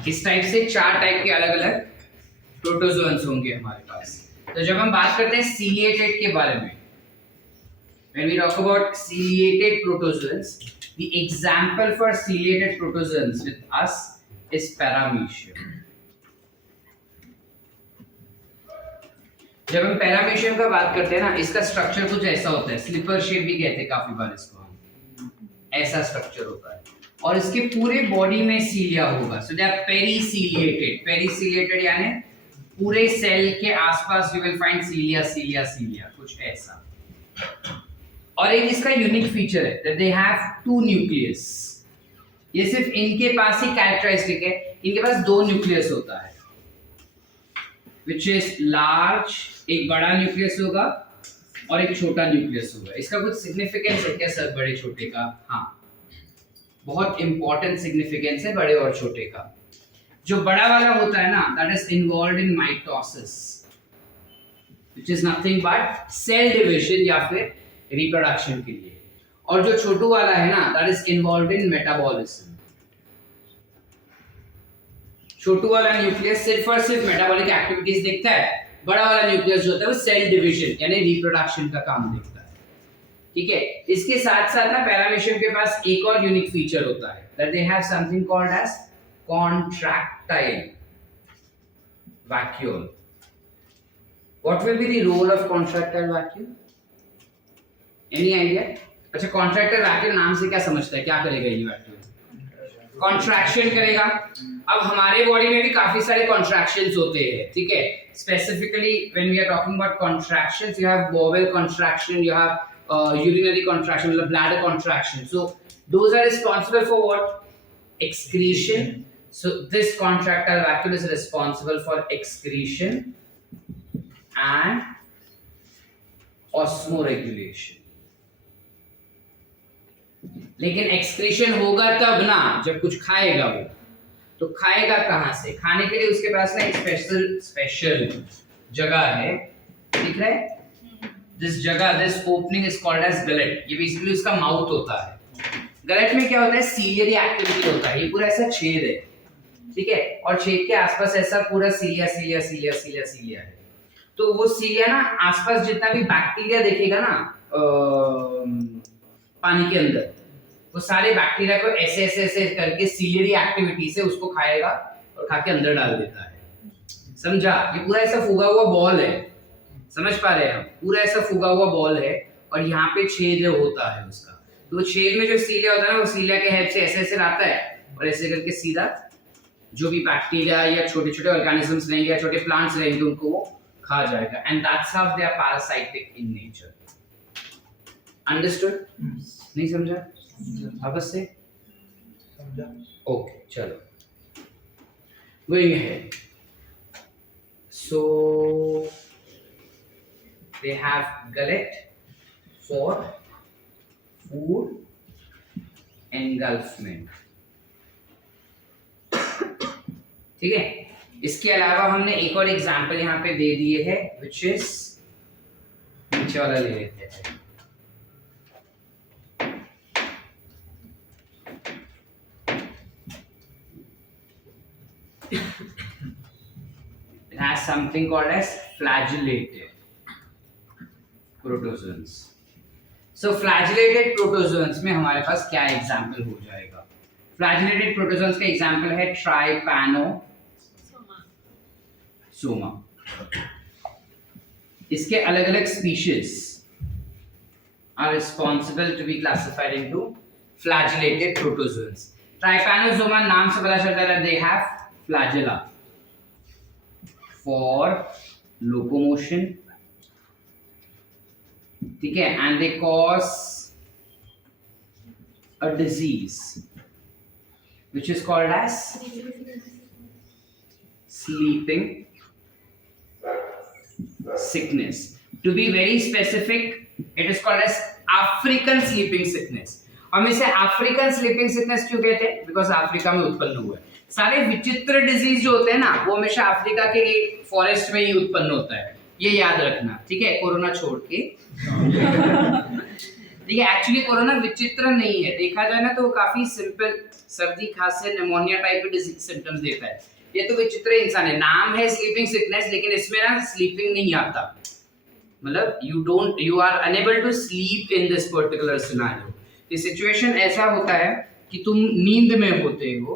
इस टाइप से 4 टाइप के अलग अलग प्रोटोजोअन्स होंगे हमारे पास. तो जब हम बात करते हैं ciliated के बारे में, when we talk about ciliated protozoans, the example for ciliated protozoans with us is Paramecium. जब हम पैरामीशियम का बात करते हैं ना, इसका स्ट्रक्चर कुछ ऐसा होता है, स्लीपर शेप भी कहते हैं काफी बार इसको हम, ऐसा स्ट्रक्चर होता है और इसके पूरे बॉडी में सीलिया होगा. सो दे आर पेरीसीलिएटेड. पेरीसीलिएटेड यानी पूरे सेल के आसपास यू विल फाइंड सीलिया सीलिया सीलिया, कुछ ऐसा. और एक इसका यूनिक फीचर है दैट दे हैव 2 न्यूक्लियस. ये सिर्फ इनके पास ही कैरेक्टरिस्टिक है, इनके पास 2 न्यूक्लियस होता है, which is large, एक बड़ा न्यूक्लियस होगा और एक छोटा न्यूक्लियस होगा. इसका कुछ सिग्निफिकेंस है क्या सर बड़े छोटे का? हाँ, बहुत इंपॉर्टेंट सिग्निफिकेंस है बड़े और छोटे का. जो बड़ा वाला होता है ना, that is involved in mitosis, which is nothing but cell division या फिर रिप्रोडक्शन के लिए. और जो छोटू वाला है ना, that is involved in metabolism. छोटू वाला न्यूक्लियस सिर्फ और सिर्फ मेटाबॉलिक एक्टिविटीज देखता है, बड़ा वाला न्यूक्लियस जो होता है वो सेल डिवीजन यानी रिप्रोडक्शन का काम देखता है. ठीक है. इसके साथ साथ ना पैरामीशियम के पास एक और यूनिक फीचर होता है that they have something called as contractile vacuole. What will be the role of contractile vacuole? Any idea? अच्छा, कॉन्ट्रैक्टाइल वैक्यूल नाम से क्या समझता है, क्या करेगा ये वैक्यूल? कॉन्ट्रैक्शन करेगा. अब हमारे बॉडी में भी काफी सारे कॉन्ट्रैक्शंस होते हैं. ठीक है. Specifically when we are talking about contractions, you have bowel contraction, you have urinary contraction, मतलब bladder contraction. So those are responsible for what? Excretion. So this contractile vacuole is responsible for excretion and osmoregulation. लेकिन excretion होगा तब ना जब कुछ खाएगा वो. तो खाएगा कहां से? खाने के लिए उसके पास ना एक स्पेशल जगह है. दिख रहा है? दिस जगह, this opening is called as gullet. ये बेसिकली उसका माउथ होता है. गलेट में क्या होता है? सीलियरी एक्टिविटी होता है. ये पूरा ऐसा छेद है. ठीक है. और छेद के आसपास ऐसा पूरा सीलिया सीलिया सीलिया सीलिया सीलिया है. तो वो सीलिया ना आसपास जितना भी बैक्टीरिया देखेगा ना पानी के अंदर, वो सारे बैक्टीरिया को ऐसे ऐसे ऐसे करके सीलियरी एक्टिविटी से उसको खाएगा और खा के अंदर डाल देता है. समझा? ये पूरा ऐसा फूगा हुआ बॉल है. समझ पा रहे हैं हम? पूरा ऐसा फूगा हुआ बॉल है और यहाँ पे छेद होता है उसका. तो छेद में जो सीलिया होता है ना, वो सीलिया के हेल्प से ऐसे ऐसे लाता है और ऐसे करके सीधा जो भी बैक्टीरिया या छोटे छोटे ऑर्गेनिजम्स रहेंगे या छोटे प्लांट्स रहेंगे उनको वो खा जाएगा. And that's how they are parasitic in nature. Understood? नहीं समझा? वापस से समझा? ओके, चलो. Going ahead. So they have gullet for food engulfment. ठीक है. इसके अलावा हमने एक और एग्जांपल यहाँ पे दे दिए है, which is नीचे वाला ले लेते हैं. It has something called as flagellated protozoans. So flagellated protozoans में हमारे पास क्या एग्जाम्पल हो जाएगा? Flagellated protozoans का एग्जाम्पल है Trypanosoma. इसके अलग अलग species are responsible to be classified into flagellated protozoans. Trypanosoma नाम से पता चलता है they have flagella for locomotion. ठीक है. and they cause a disease which is called as sleeping sickness. To be very specific it is called as African sleeping sickness. हम इसे African sleeping sickness क्यों कहते हैं? बिकॉज अफ्रीका में उत्पन्न हुआ है। सारे विचित्र डिजीज जो होते हैं ना वो हमेशा अफ्रीका के फॉरेस्ट में ही उत्पन्न होता है, ये याद रखना, ठीक है? कोरोना छोड़ के ठीक है, एक्चुअली कोरोना विचित्र नहीं है, देखा जाए ना तो काफी सिंपल सर्दी खांसी निमोनिया टाइप के डिजीज सिम्टम्स देता है। ये तो विचित्र इंसान है, नाम है स्लीपिंग सिकनेस लेकिन इसमें ना स्लीपिंग नहीं आता, मतलब you are unable to sleep in this particular scenario. ये सिचुएशन ऐसा होता है कि तुम नींद में होते हो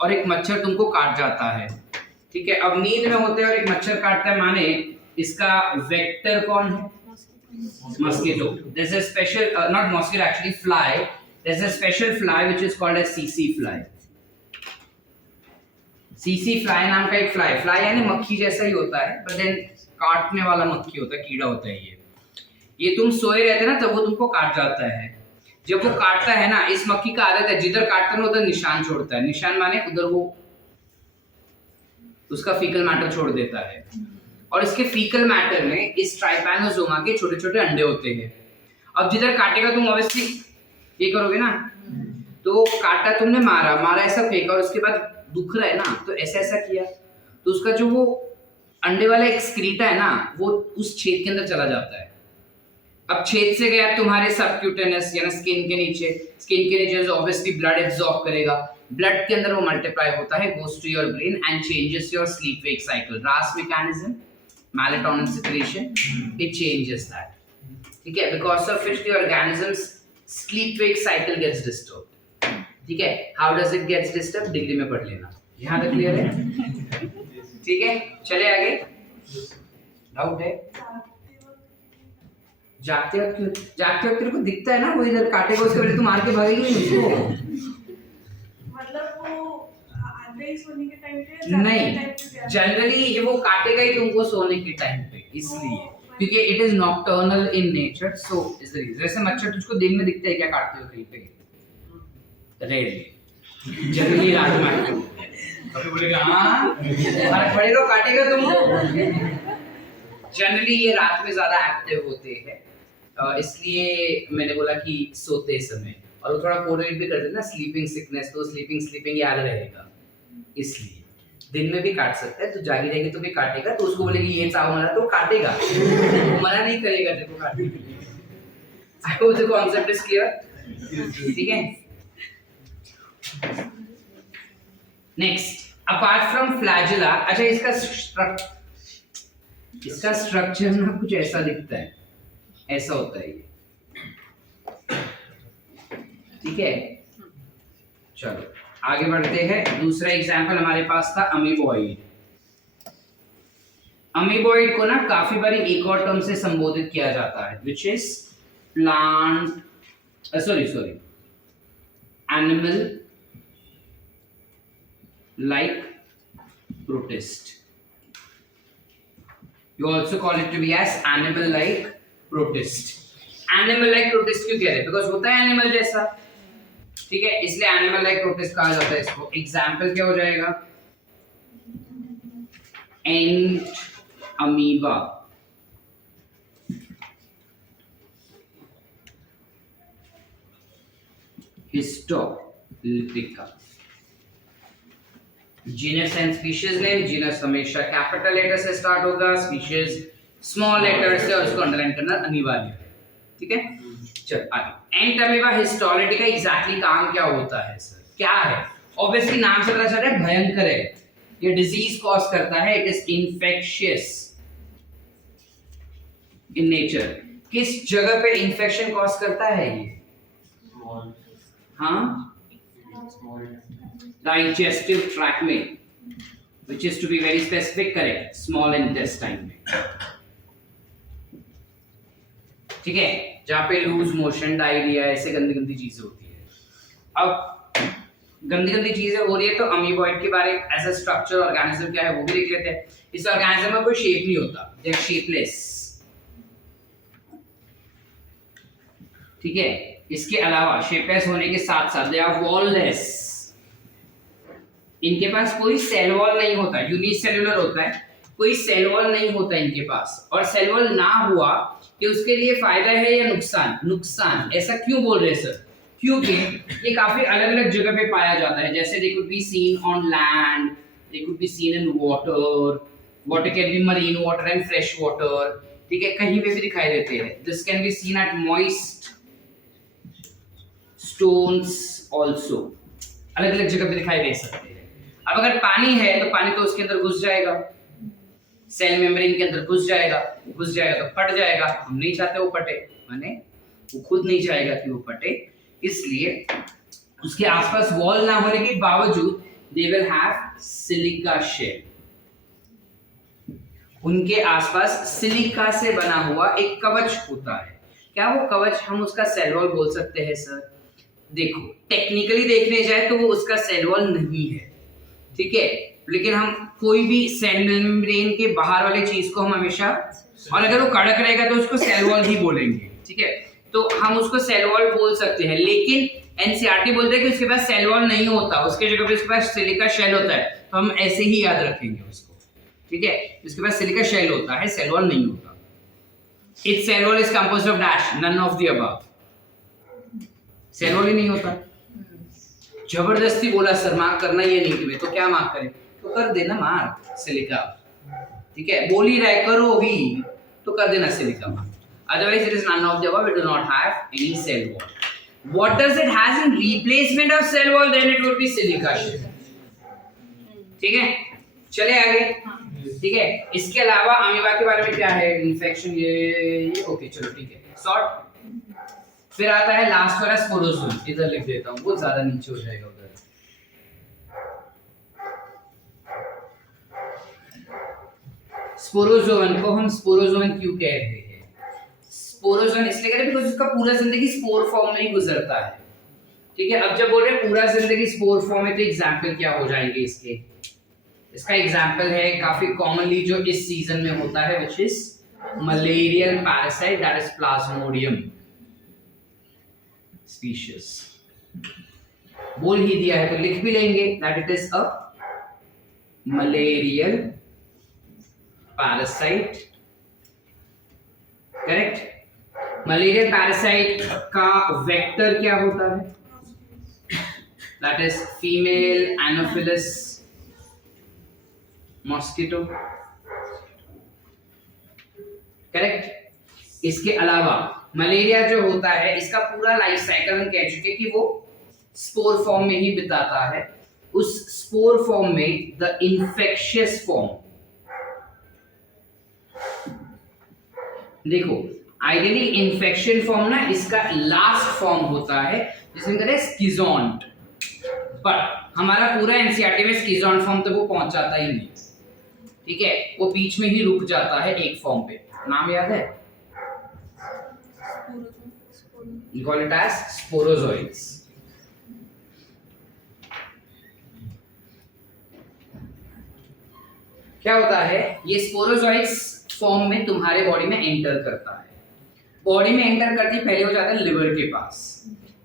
और एक मच्छर तुमको काट जाता है, ठीक है? अब नींद में होते हैं और एक मच्छर काटता है, माने इसका वेक्टर कौन है? Mosquito. There's a special, not mosquito actually, fly. There's a special fly which is called as CC fly. CC fly नाम का एक fly. Fly यानी मक्खी जैसा ही होता है, but then काटने वाला मक्खी होता है, कीड़ा होता है ये तुम सोए रहते ना तब वो तुमको काट जाता है। जब वो काटता है ना, इस मक्खी का आदत है जिधर काटता है उधर निशान छोड़ता है। निशान माने उधर वो उसका फीकल मैटर छोड़ देता है, और इसके फीकल मैटर में इस ट्राइपैनोसोमा के छोटे छोटे अंडे होते हैं। अब जिधर काटेगा तुम ऑब्वियसली ये करोगे ना, तो काटा तुमने मारा ऐसा फेंका और उसके बाद दुख रहा है ना, तो ऐसा किया तो उसका जो वो अंडे वाला एक्सक्रीटा है ना वो उस छेद के अंदर चला जाता है। अब छेद से गया तुम्हारे सबक्यूटेनस यानी स्किन के नीचे ऑब्वियसली ब्लड एब्जॉर्ब करेगा, ब्लड के अंदर वो मल्टीप्लाई होता है, goes to your brain and changes your sleep wake cycle. रास mechanism, melatonin secretion, it changes that, ठीक है? because of which the organism's sleep wake cycle gets disturbed, ठीक है? how does it gets disturbed degree में पढ़ लेना, यहाँ तक क्लियर है? ठीक है, चले आगे। डाउट है? जागते वक्त तेरे को दिखता है ना वो इधर काटेगा, उसके पहले तू मार के भागेगी उसको। मतलब वो सोने के टाइम पे नहीं, जनरली ये वो काटेगा ही तुमको सोने के टाइम पे, इसलिए क्योंकि it is nocturnal in nature, so is the reason. जैसे मच्छर तुझको दिन में दिखता है क्या काटते हो कहीं पे? रेयरली, जनरली रात में आते हो। अभी बोलेगा हाँ फर्क पड़ेगा काटेगा तुमको। जनरली ये रात में ज्यादा एक्टिव होते हैं, इसलिए मैंने बोला कि सोते समय, और वो थोड़ा कोरिलेट भी करते हैं ना स्लीपिंग सिकनेस, तो स्लीपिंग याद रहेगा, इसलिए दिन में भी काट सकता है। तो जागी रहेगी तो भी काटेगा, तो उसको बोलेगी ये चाव मना तो काटेगा, वो मना नहीं करेगा तेरे को काटने के लिए। I hope the concept is clear, ठीक है? नेक्स्ट, अपार्ट फ्रॉम फ्लैजेला, अच्छा इसका स्ट्रक्चर ना कुछ ऐसा दिखता है, ऐसा होता है ये, ठीक है? चलो आगे बढ़ते हैं। दूसरा एग्जाम्पल हमारे पास था अमीबॉइड। अमीबॉइड को ना काफी बारी एक और टर्म से संबोधित किया जाता है, which is plant animal like protist. You also call it to be as animal like protist. Animal like protist क्यों कह रहे हैं? बिकॉज होता है एनिमल जैसा, ठीक है, इसलिए एनिमल लाइक प्रोटिस्ट कहा जाता है इसको। एग्जाम्पल क्या हो जाएगा? Entamoeba, histolytica. Genus and species name, genus हमेशा कैपिटल लेटर से स्टार्ट होगा, स्पीशीज स्मॉल लेटर से, और इसको अंडरलाइन करना अनिवार्य है, ठीक है? चल आगे। एंट अमीबा हिस्टोलिटिका एग्जैक्टली काम क्या होता है सर? क्या है? ऑब्वियसली नाम से पता चल रहा है भयंकर है, ये डिजीज कॉज करता है, it is infectious in nature. किस जगह पे इन्फेक्शन कॉज करता है ये? हाँ, डाइजेस्टिव ट्रैक्ट में, which is to be very specific, correct, small intestine में, ठीक है? जहाँ पे लूज मोशन, डायरिया, ऐसे गंदी चीजें होती है। अब गंदी चीजें हो रही है तो अमीबॉइड के बारे एज अ स्ट्रक्चर ऑर्गेनिज्म क्या है वो भी देख लेते हैं। इस ऑर्गेनिज्म में कोई शेप नहीं होता, दे आर शेपलेस, ठीक है? इसके अलावा शेपलेस होने के साथ साथ दे आर वॉललेस, इनके पास कोई सेल वॉल नहीं होता, यूनिसेल्युलर होता है, कोई सेल वॉल नहीं होता इनके पास, और सेल वॉल ना हुआ कि उसके लिए फायदा है या नुकसान? नुकसान। ऐसा क्यों बोल रहे हैं सर? क्योंकि ये काफी अलग अलग जगह पे पाया जाता है, जैसे they could be seen on land, they could be seen in water, water can be marine water and fresh water, ठीक है, कहीं पे भी दिखाई देते हैं। This can be seen at moist stones also, अलग अलग जगह पे दिखाई दे सकते हैं। अब अगर पानी है तो पानी तो उसके अंदर घुस जाएगा, सेल मेम्ब्रेन के अंदर घुस जाएगा तो फट जाएगा। हम नहीं चाहते वो फटे, माने वो खुद नहीं चाहेगा कि वो फटे, इसलिए उसके आसपास वॉल ना होने के बावजूद they will have silica shell. उनके आसपास सिलिका से बना हुआ एक कवच होता है। क्या वो कवच हम उसका सेल वॉल बोल सकते हैं सर? देखो टेक्निकली देखने जाए तो वो उसका सेल वॉल नहीं है, ठीक है, लेकिन हम कोई भी सेल मेम्ब्रेन के बाहर वाली चीज को हम हमेशा, और अगर वो कड़क रहेगा तो उसको सेल वॉल ही बोलेंगे, ठीक है, तो हम उसको सेल वॉल बोल सकते हैं। लेकिन एनसीईआरटी बोलते हैं कि उसके पास सेल वॉल नहीं होता, उसके जगह पे उसके पास सिलिका शेल होता है, तो हम ऐसे ही याद रखेंगे उसको, ठीक है, उसके पास सिलिका शेल होता है, सेल वॉल नहीं होता। It's cell wall is composed of dash, none of the above. Cell wall ही नहीं होता। जबरदस्ती बोला सर मार्क करना ये नहीं तुम्हें, तो क्या मार्क करें? तो कर देना मार्क सिलिका, ठीक है, बोल ही रहे करो भी तो कर देना silica mark. Otherwise it is none of the above, we do not have any cell wall. What does it has in replacement of cell wall? Then it would be silica shell. ठीक है, चले आगे, ठीक है। इसके अलावा amoeba के बारे में क्या है? इन्फेक्शन ये ओके, चलो ठीक है, सॉर्ट। फिर आता है लास्ट वाला स्पोरोजोन, इधर लिख देता हूँ, बहुत ज्यादा नीचे हो जाएगा उधर। स्पोरोजोन को हम स्पोरोजोन क्यों कह रहे हैं? स्पोरोजोन इसलिए कहते हैं बिकॉज़ उसका पूरा जिंदगी स्पोर फॉर्म में ही गुजरता है, ठीक है। अब जब बोल रहे हैं पूरा जिंदगी स्पोर फॉर्म में, तो एग्जांपल क्या हो जाएंगे इसके? इसका एग्जांपल है काफी कॉमनली जो इस सीजन में होता है, which is malarial parasite, that is Plasmodium species. बोल ही दिया है तो लिख भी लेंगे that it is a malarial parasite, correct. Malarial parasite का वेक्टर क्या होता है? That is female Anopheles mosquito, correct. इसके अलावा मलेरिया जो होता है इसका पूरा लाइफ साइकिल हम कह चुके कि वो स्पोर फॉर्म में ही बिताता है। उस स्पोर फॉर्म में द इन्फेक्शियस फॉर्म, देखो आइडियली इन्फेक्शन फॉर्म ना इसका लास्ट फॉर्म होता है जिसे कहते हैं स्किज़ोन्ट, पर हमारा पूरा एनसीईआरटी में स्किज़ोन्ट फॉर्म तक वो पहुंच जाता ही नहीं, ठीक है, वो बीच में ही रुक जाता है एक फॉर्म पे। नाम याद है? We call it as sporozoids. क्या होता है? ये स्पोरोजोइड्स फॉर्म में तुम्हारे बॉडी में एंटर करता है। बॉडी में एंटर करते ही पहले हो जाता है लिवर के पास।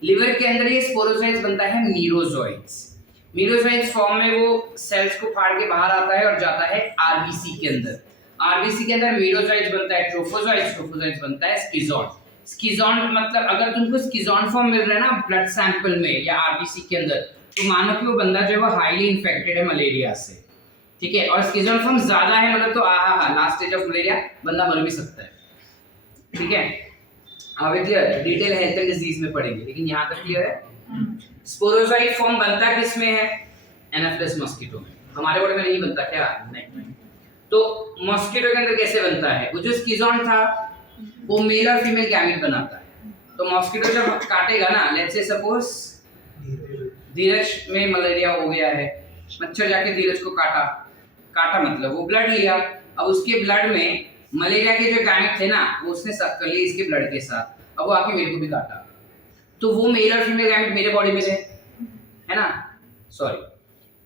लिवर के अंदर ये स्पोरोजोइड्स बनता है मीरोजोइड्स। मीरोजोइड्स फॉर्म में वो सेल्स को फाड़ के बाहर आता है और जाता है आरबीसी के अंदर। आरबीसी के अंदर मीरोजोइड्स बनता है ट्रोफोजोइड्स, ट्रोफोजोइड्स बनता है स्किज़ोन्ट। स्किज़ोन्ट मतलब अगर तुमको स्किज़ोन्ट फॉर्म मिल रहा है ना ब्लड सैंपल में या आरबीसी के अंदर, तो मानो कि वो बंदा जो है वो हाईली इन्फेक्टेड है मलेरिया से, ठीक है, और स्किज़ोन्ट फॉर्म ज्यादा है मतलब तो लास्ट स्टेज ऑफ मलेरिया, बंदा मर भी सकता है, ठीक है। अब clear, detail health and disease में पढ़ेंगे, लेकिन यहाँ तक क्लियर है। स्पोरोजोइड फॉर्म बनता किस में है? एनाफिलस मॉस्किटो में। हमारे बॉडी में नहीं बनता क्या? नहीं। तो मॉस्किटो के अंदर कैसे बनता है? वो जो स्किज़ोन्ट था वो मेल और फीमेल गैमेट बनाता है। तो मॉस्किटो जब काटेगा ना, लेट्स से सपोज धीरज में मलेरिया हो गया है, मच्छर जाके धीरज को काटा मतलब वो ब्लड लिया, अब उसके ब्लड में मलेरिया के जो गैमेट थे ना वो उसने सक कर लिए इसके ब्लड के साथ, अब वो आके मेरे को भी काटा, तो वो मेल और फीमेल गैमेट मेरे बॉडी में थे, है ना, सॉरी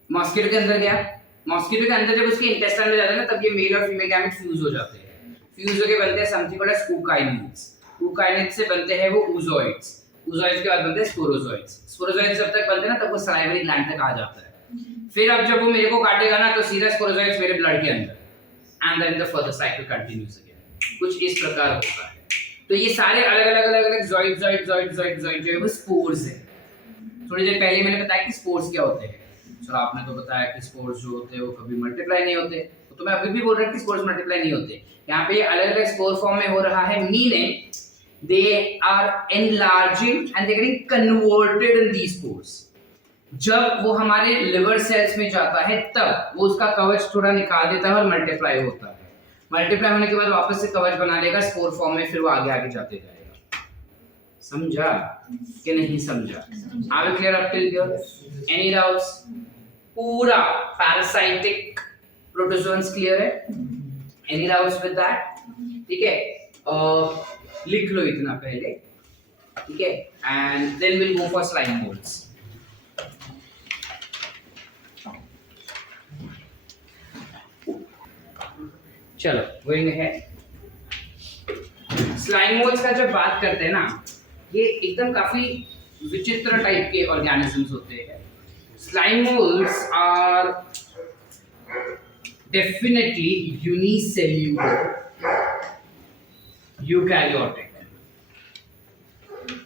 मॉस्किटो के अंदर गया, मॉस्किटो के अंदर जब उसके इंटेस्टाइन में जाता है ना तब ये मेल और फीमेल गैमेट फ्यूज हो जाते हैं। फ्यूज होके बनते हैं समथिंग कॉल्ड एज ऊकाइनेट्स। ऊकाइनेट्स से बनते हैं वो oozoids, oozoids के बाद बनते हैं स्पोरोजोइड्स। स्पोरोजोइड्स जब तक बनते हैं ना तब वो सलाइवरी ग्लैंड तक आ जाता है। फिर अब जब वो मेरे को काटेगा ना तो सीधा स्पोरोजोइड्स मेरे ब्लड के अंदर, and then the further cycle continues again. कुछ इस प्रकार होता है। तो ये सारे अलग-अलग ज़ॉइड जो है वो स्पोर्स है। थोड़ी देर पहले मैंने बताया कि स्पोर्स क्या होते हैं। सर आपने तो बताया कि स्पोर्स जो होते हैं वो कभी मल्टीप्लाई नहीं होते, तो मैं अभी भी बोल रहा हूँ कि स्पोर्स मल्टीप्लाई नहीं होते। यहाँ पे अलग-अलग स्पोर फॉर्म में हो रहा है, meaning they are enlarging and they getting converted in these spores. जब वो हमारे लिवर सेल्स में जाता है तब वो उसका कवच थोड़ा निकाल देता है और मल्टीप्लाई होता है। मल्टीप्लाई होने के बाद वापस से कवच बना लेगा स्पोर फॉर्म में, फिर वो आगे जाते जाएगा। समझा कि नहीं समझा? Are you clear up till here? Any doubts? पूरा पैरासाइटिक प्रोटोजोन्स क्लियर है? Any doubts with that? ठीक है, लिख लो इतना पहले, ठीक है, and then will go for slime moulds. चलो गोइंग अहेड। स्लाइम मोल्ड्स का जब बात करते हैं ना, ये एकदम काफी विचित्र टाइप के ऑर्गेनिजम्स होते हैं। Slime moulds are definitely unicellular eukaryotic,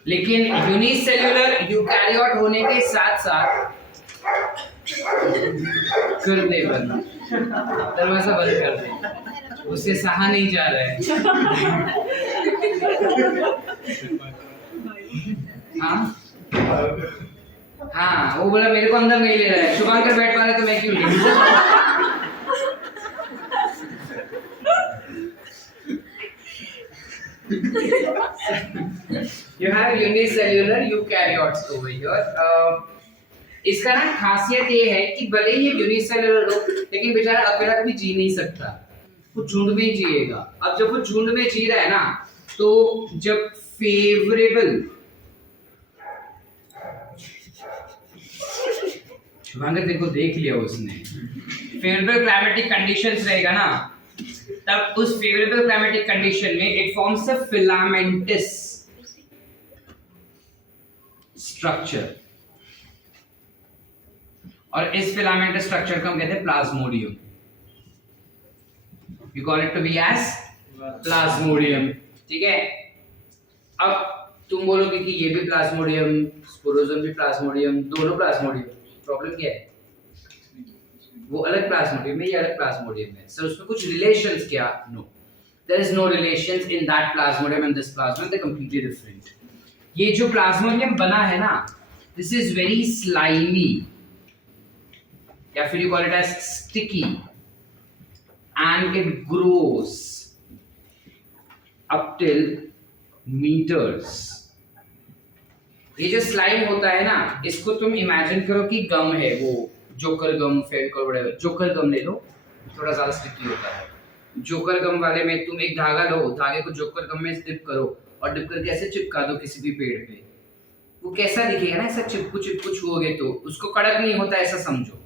लेकिन यूनिसेल्यूलर यूकैरियोट होने के साथ साथ कर दे बंद, दरवाजा बंद कर दे, उससे सहा नहीं जा रहा है। हाँ हाँ, वो बोला मेरे को अंदर नहीं ले रहा है। शुभांकर बैठ पा रहे तो मैं क्यों ले? You have unicellular eukaryotes over here. इसका ना खासियत ये है कि भले ही ये यूनिसेल्युलर हो, लेकिन बेचारा अकेला कभी जी नहीं सकता, वो झुंड में जिएगा। अब जब वो झुंड में जी रहा है ना, तो जब फेवरेबल, शुभांकर देखो देख लिया उसने, फेवरेबल क्लाइमेटिक कंडीशंस रहेगा ना, तब उस फेवरेबल क्लाइमेटिक कंडीशन में it forms a filamentous structure, और इस फिलामेंटस स्ट्रक्चर को हम कहते हैं plasmodium. You call it to be as plasmodium, ठीक है। अब तुम बोलोगे कि ये भी प्लाज्मोडियम, स्पोरोजोन भी प्लाज्मोडियम, दोनों प्लाज्मोडियम, प्रॉब्लम क्या है? वो अलग प्लाज्मोडियम है, ये अलग प्लाज्मोडियम है। सर उसमें कुछ रिलेशंस क्या? No, there is no relations in that plasmodium and this plasmodium, they completely different. ये जो प्लाज्मोडियम बना है ना, दिस इज वेरी स्लाइमी, या फिर you call it as sticky, and it grows up till metres. ये जो स्लाइम होता है ना, इसको तुम इमेजिन करो कि गम है, वो जोकर गम, फेविकॉल वगैरह, जोकर गम ले लो, थोड़ा ज्यादा स्टिकी होता है। जोकर गम वाले में तुम एक धागा लो, धागे को जोकर गम में डिप करो और डिप करके ऐसे चिपका दो किसी भी पेड़ पे, वो कैसा दिखेगा ना, ऐसा चिपकू चिपकू छुओगे तो उसको कड़क नहीं होता ऐसा समझो,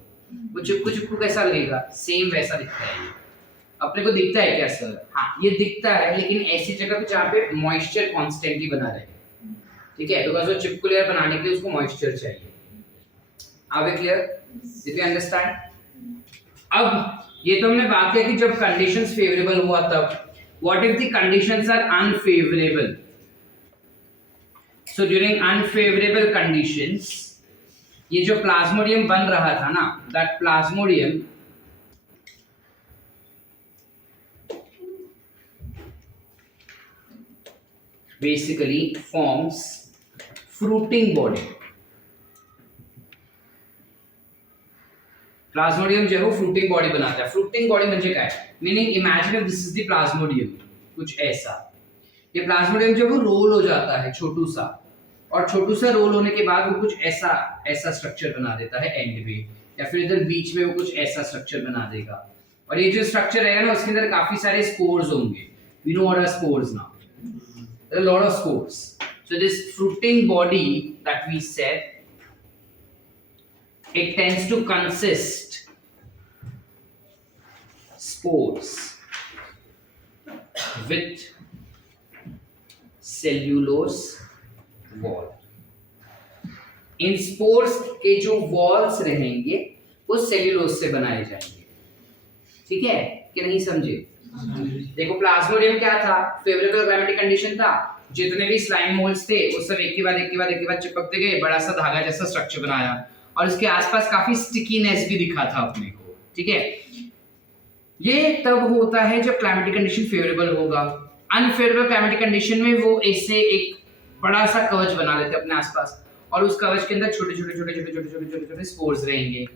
वो चिपकू चिपकू कैसा लगेगा, सेम वैसा दिखता है। ये अपने को दिखता है क्या सर? हाँ ये दिखता है, लेकिन ऐसी जगह पे जहाँ पे मॉइस्चर कॉन्स्टेंटली बना रहे, ठीक है, बिकॉज वो चिपकू लेयर बनाने के लिए उसको मॉइस्चर चाहिए। Are we clear? Did you understand? अब ये तो हमने बात किया कि जब कंडीशंस फेवरेबल हुआ तब, what if the conditions are unfavourable? So during unfavourable conditions, ये जो प्लाज्मोडियम बन रहा था ना, that plasmodium basically forms fruiting body। Plasmodium जो है वो फ्रूटिंग बॉडी बनाता है। फ्रूटिंग बॉडी म्हणजे काय? Meaning imagine this is the Plasmodium, कुछ ऐसा। ये प्लाज्मोडियम जो वो रोल हो जाता है छोटू सा, और छोटू सा रोल होने के बाद वो कुछ ऐसा ऐसा स्ट्रक्चर बना देता है एंड में, या फिर इधर बीच में वो कुछ ऐसा स्ट्रक्चर बना देगा। और ये जो स्ट्रक्चर रहेगा ना, उसके अंदर काफी सारे स्पोर्स होंगे। We know what are spores now, there are a lot of spores. So this fruiting body that we said, it tends to consist spores with cellulose wall। In spores के जो walls रहेंगे वो cellulose से बनाए जाएंगे, ठीक है। कि नहीं समझे? देखो प्लाज्मोडियम क्या था, फेवरेबल क्लाइमेटिक कंडीशन था, जितने भी स्लाइम मोल्स थे वो सब एक के बाद एक के बाद एक के बाद चिपकते गए, बड़ा सा धागा जैसा स्ट्रक्चर बनाया और उसके आसपास काफी स्टिकीनेस भी दिखा था अपने को, ठीक है। ये तब होता है जब क्लाइमेटिक कंडीशन फेवरेबल होगा। अनफेवरेबल क्लाइमेटिक कंडीशन में वो ऐसे एक बड़ा सा कवच बना लेते हैं अपने आसपास और उस कवच के अंदर छोटे छोटे छोटे छोटे छोटे छोटे छोटे छोटे स्पोर्स रहेंगे।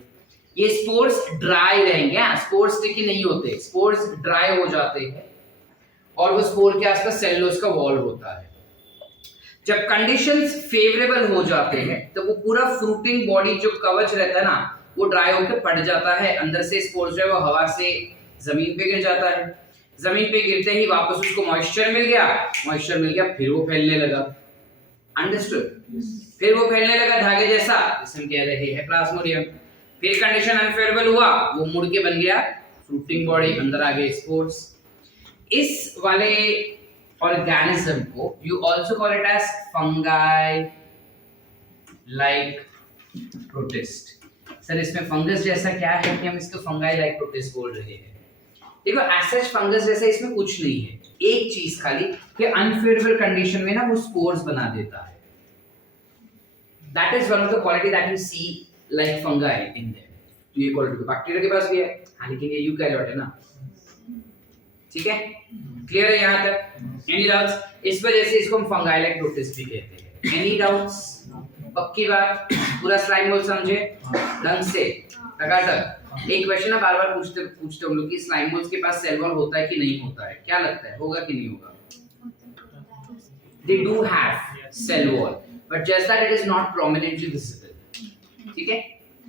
ये स्पोर्स ड्राई रहेंगे, स्पोर्स स्टिकी नहीं होते, स्पोर्स ड्राई हो जाते हैं और वो स्पोर के आसपास सेलुलोज का वॉल होता है। जब कंडीशंस फेवरेबल हो जाते हैं तो वो पूरा फ्रूटिंग बॉडी जो कवच रहता है ना वो ड्राई होकर पड़ जाता है, अंदर से स्पोर्स जो है वो हवा से जमीन पे गिर जाता है, जमीन पे गिरते ही वापस उसको मॉइस्चर मिल गया, फिर वो फैलने लगा। अंडरस्टूड? फिर वो फैलने लगा धागे जैसा, जिसे हम कह रहे हैं प्लाज्मोडियम। फिर कंडीशन अनफेवरेबल हुआ, वो मुड़ के बन गया फ्रूटिंग बॉडी, अंदर आ गए स्पोर्स। इस वाले ऑर्गेनिज्म को you also call it as fungi like protist. Sir इसमें फंगस जैसा क्या है कि हम इसको फंगाई लाइक प्रोटिस्ट बोल रहे हैं? देखो एज सच फंगस जैसा इसमें कुछ नहीं है, एक चीज खाली कि अनफेवरेबल कंडीशन में ना वो स्पोर्स बना देता है। That is one of the quality that you see like fungi in them. तो ये क्वालिटी बैक्टीरिया के पास भी है, हाँ लेकिन ये यूकैरियोट है ना, ठीक है? क्लियर है यहाँ तक? Any doubts? इस वजह से इसको हम फंगाई लाइक प्रोटिस्ट भी कहते हैं। Any doubts? पक्की बात? पूरा स्लाइम मोल समझे ढंग से टकाटक? एक क्वेश्चन ना बार बार पूछते हम लोग कि स्लाइम मोल्स के पास सेल वॉल होता है कि नहीं होता है, क्या लगता है होगा कि नहीं होगा? They do have cell wall, but just that it is not prominently visible. ठीक है,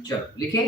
चलो लिखें।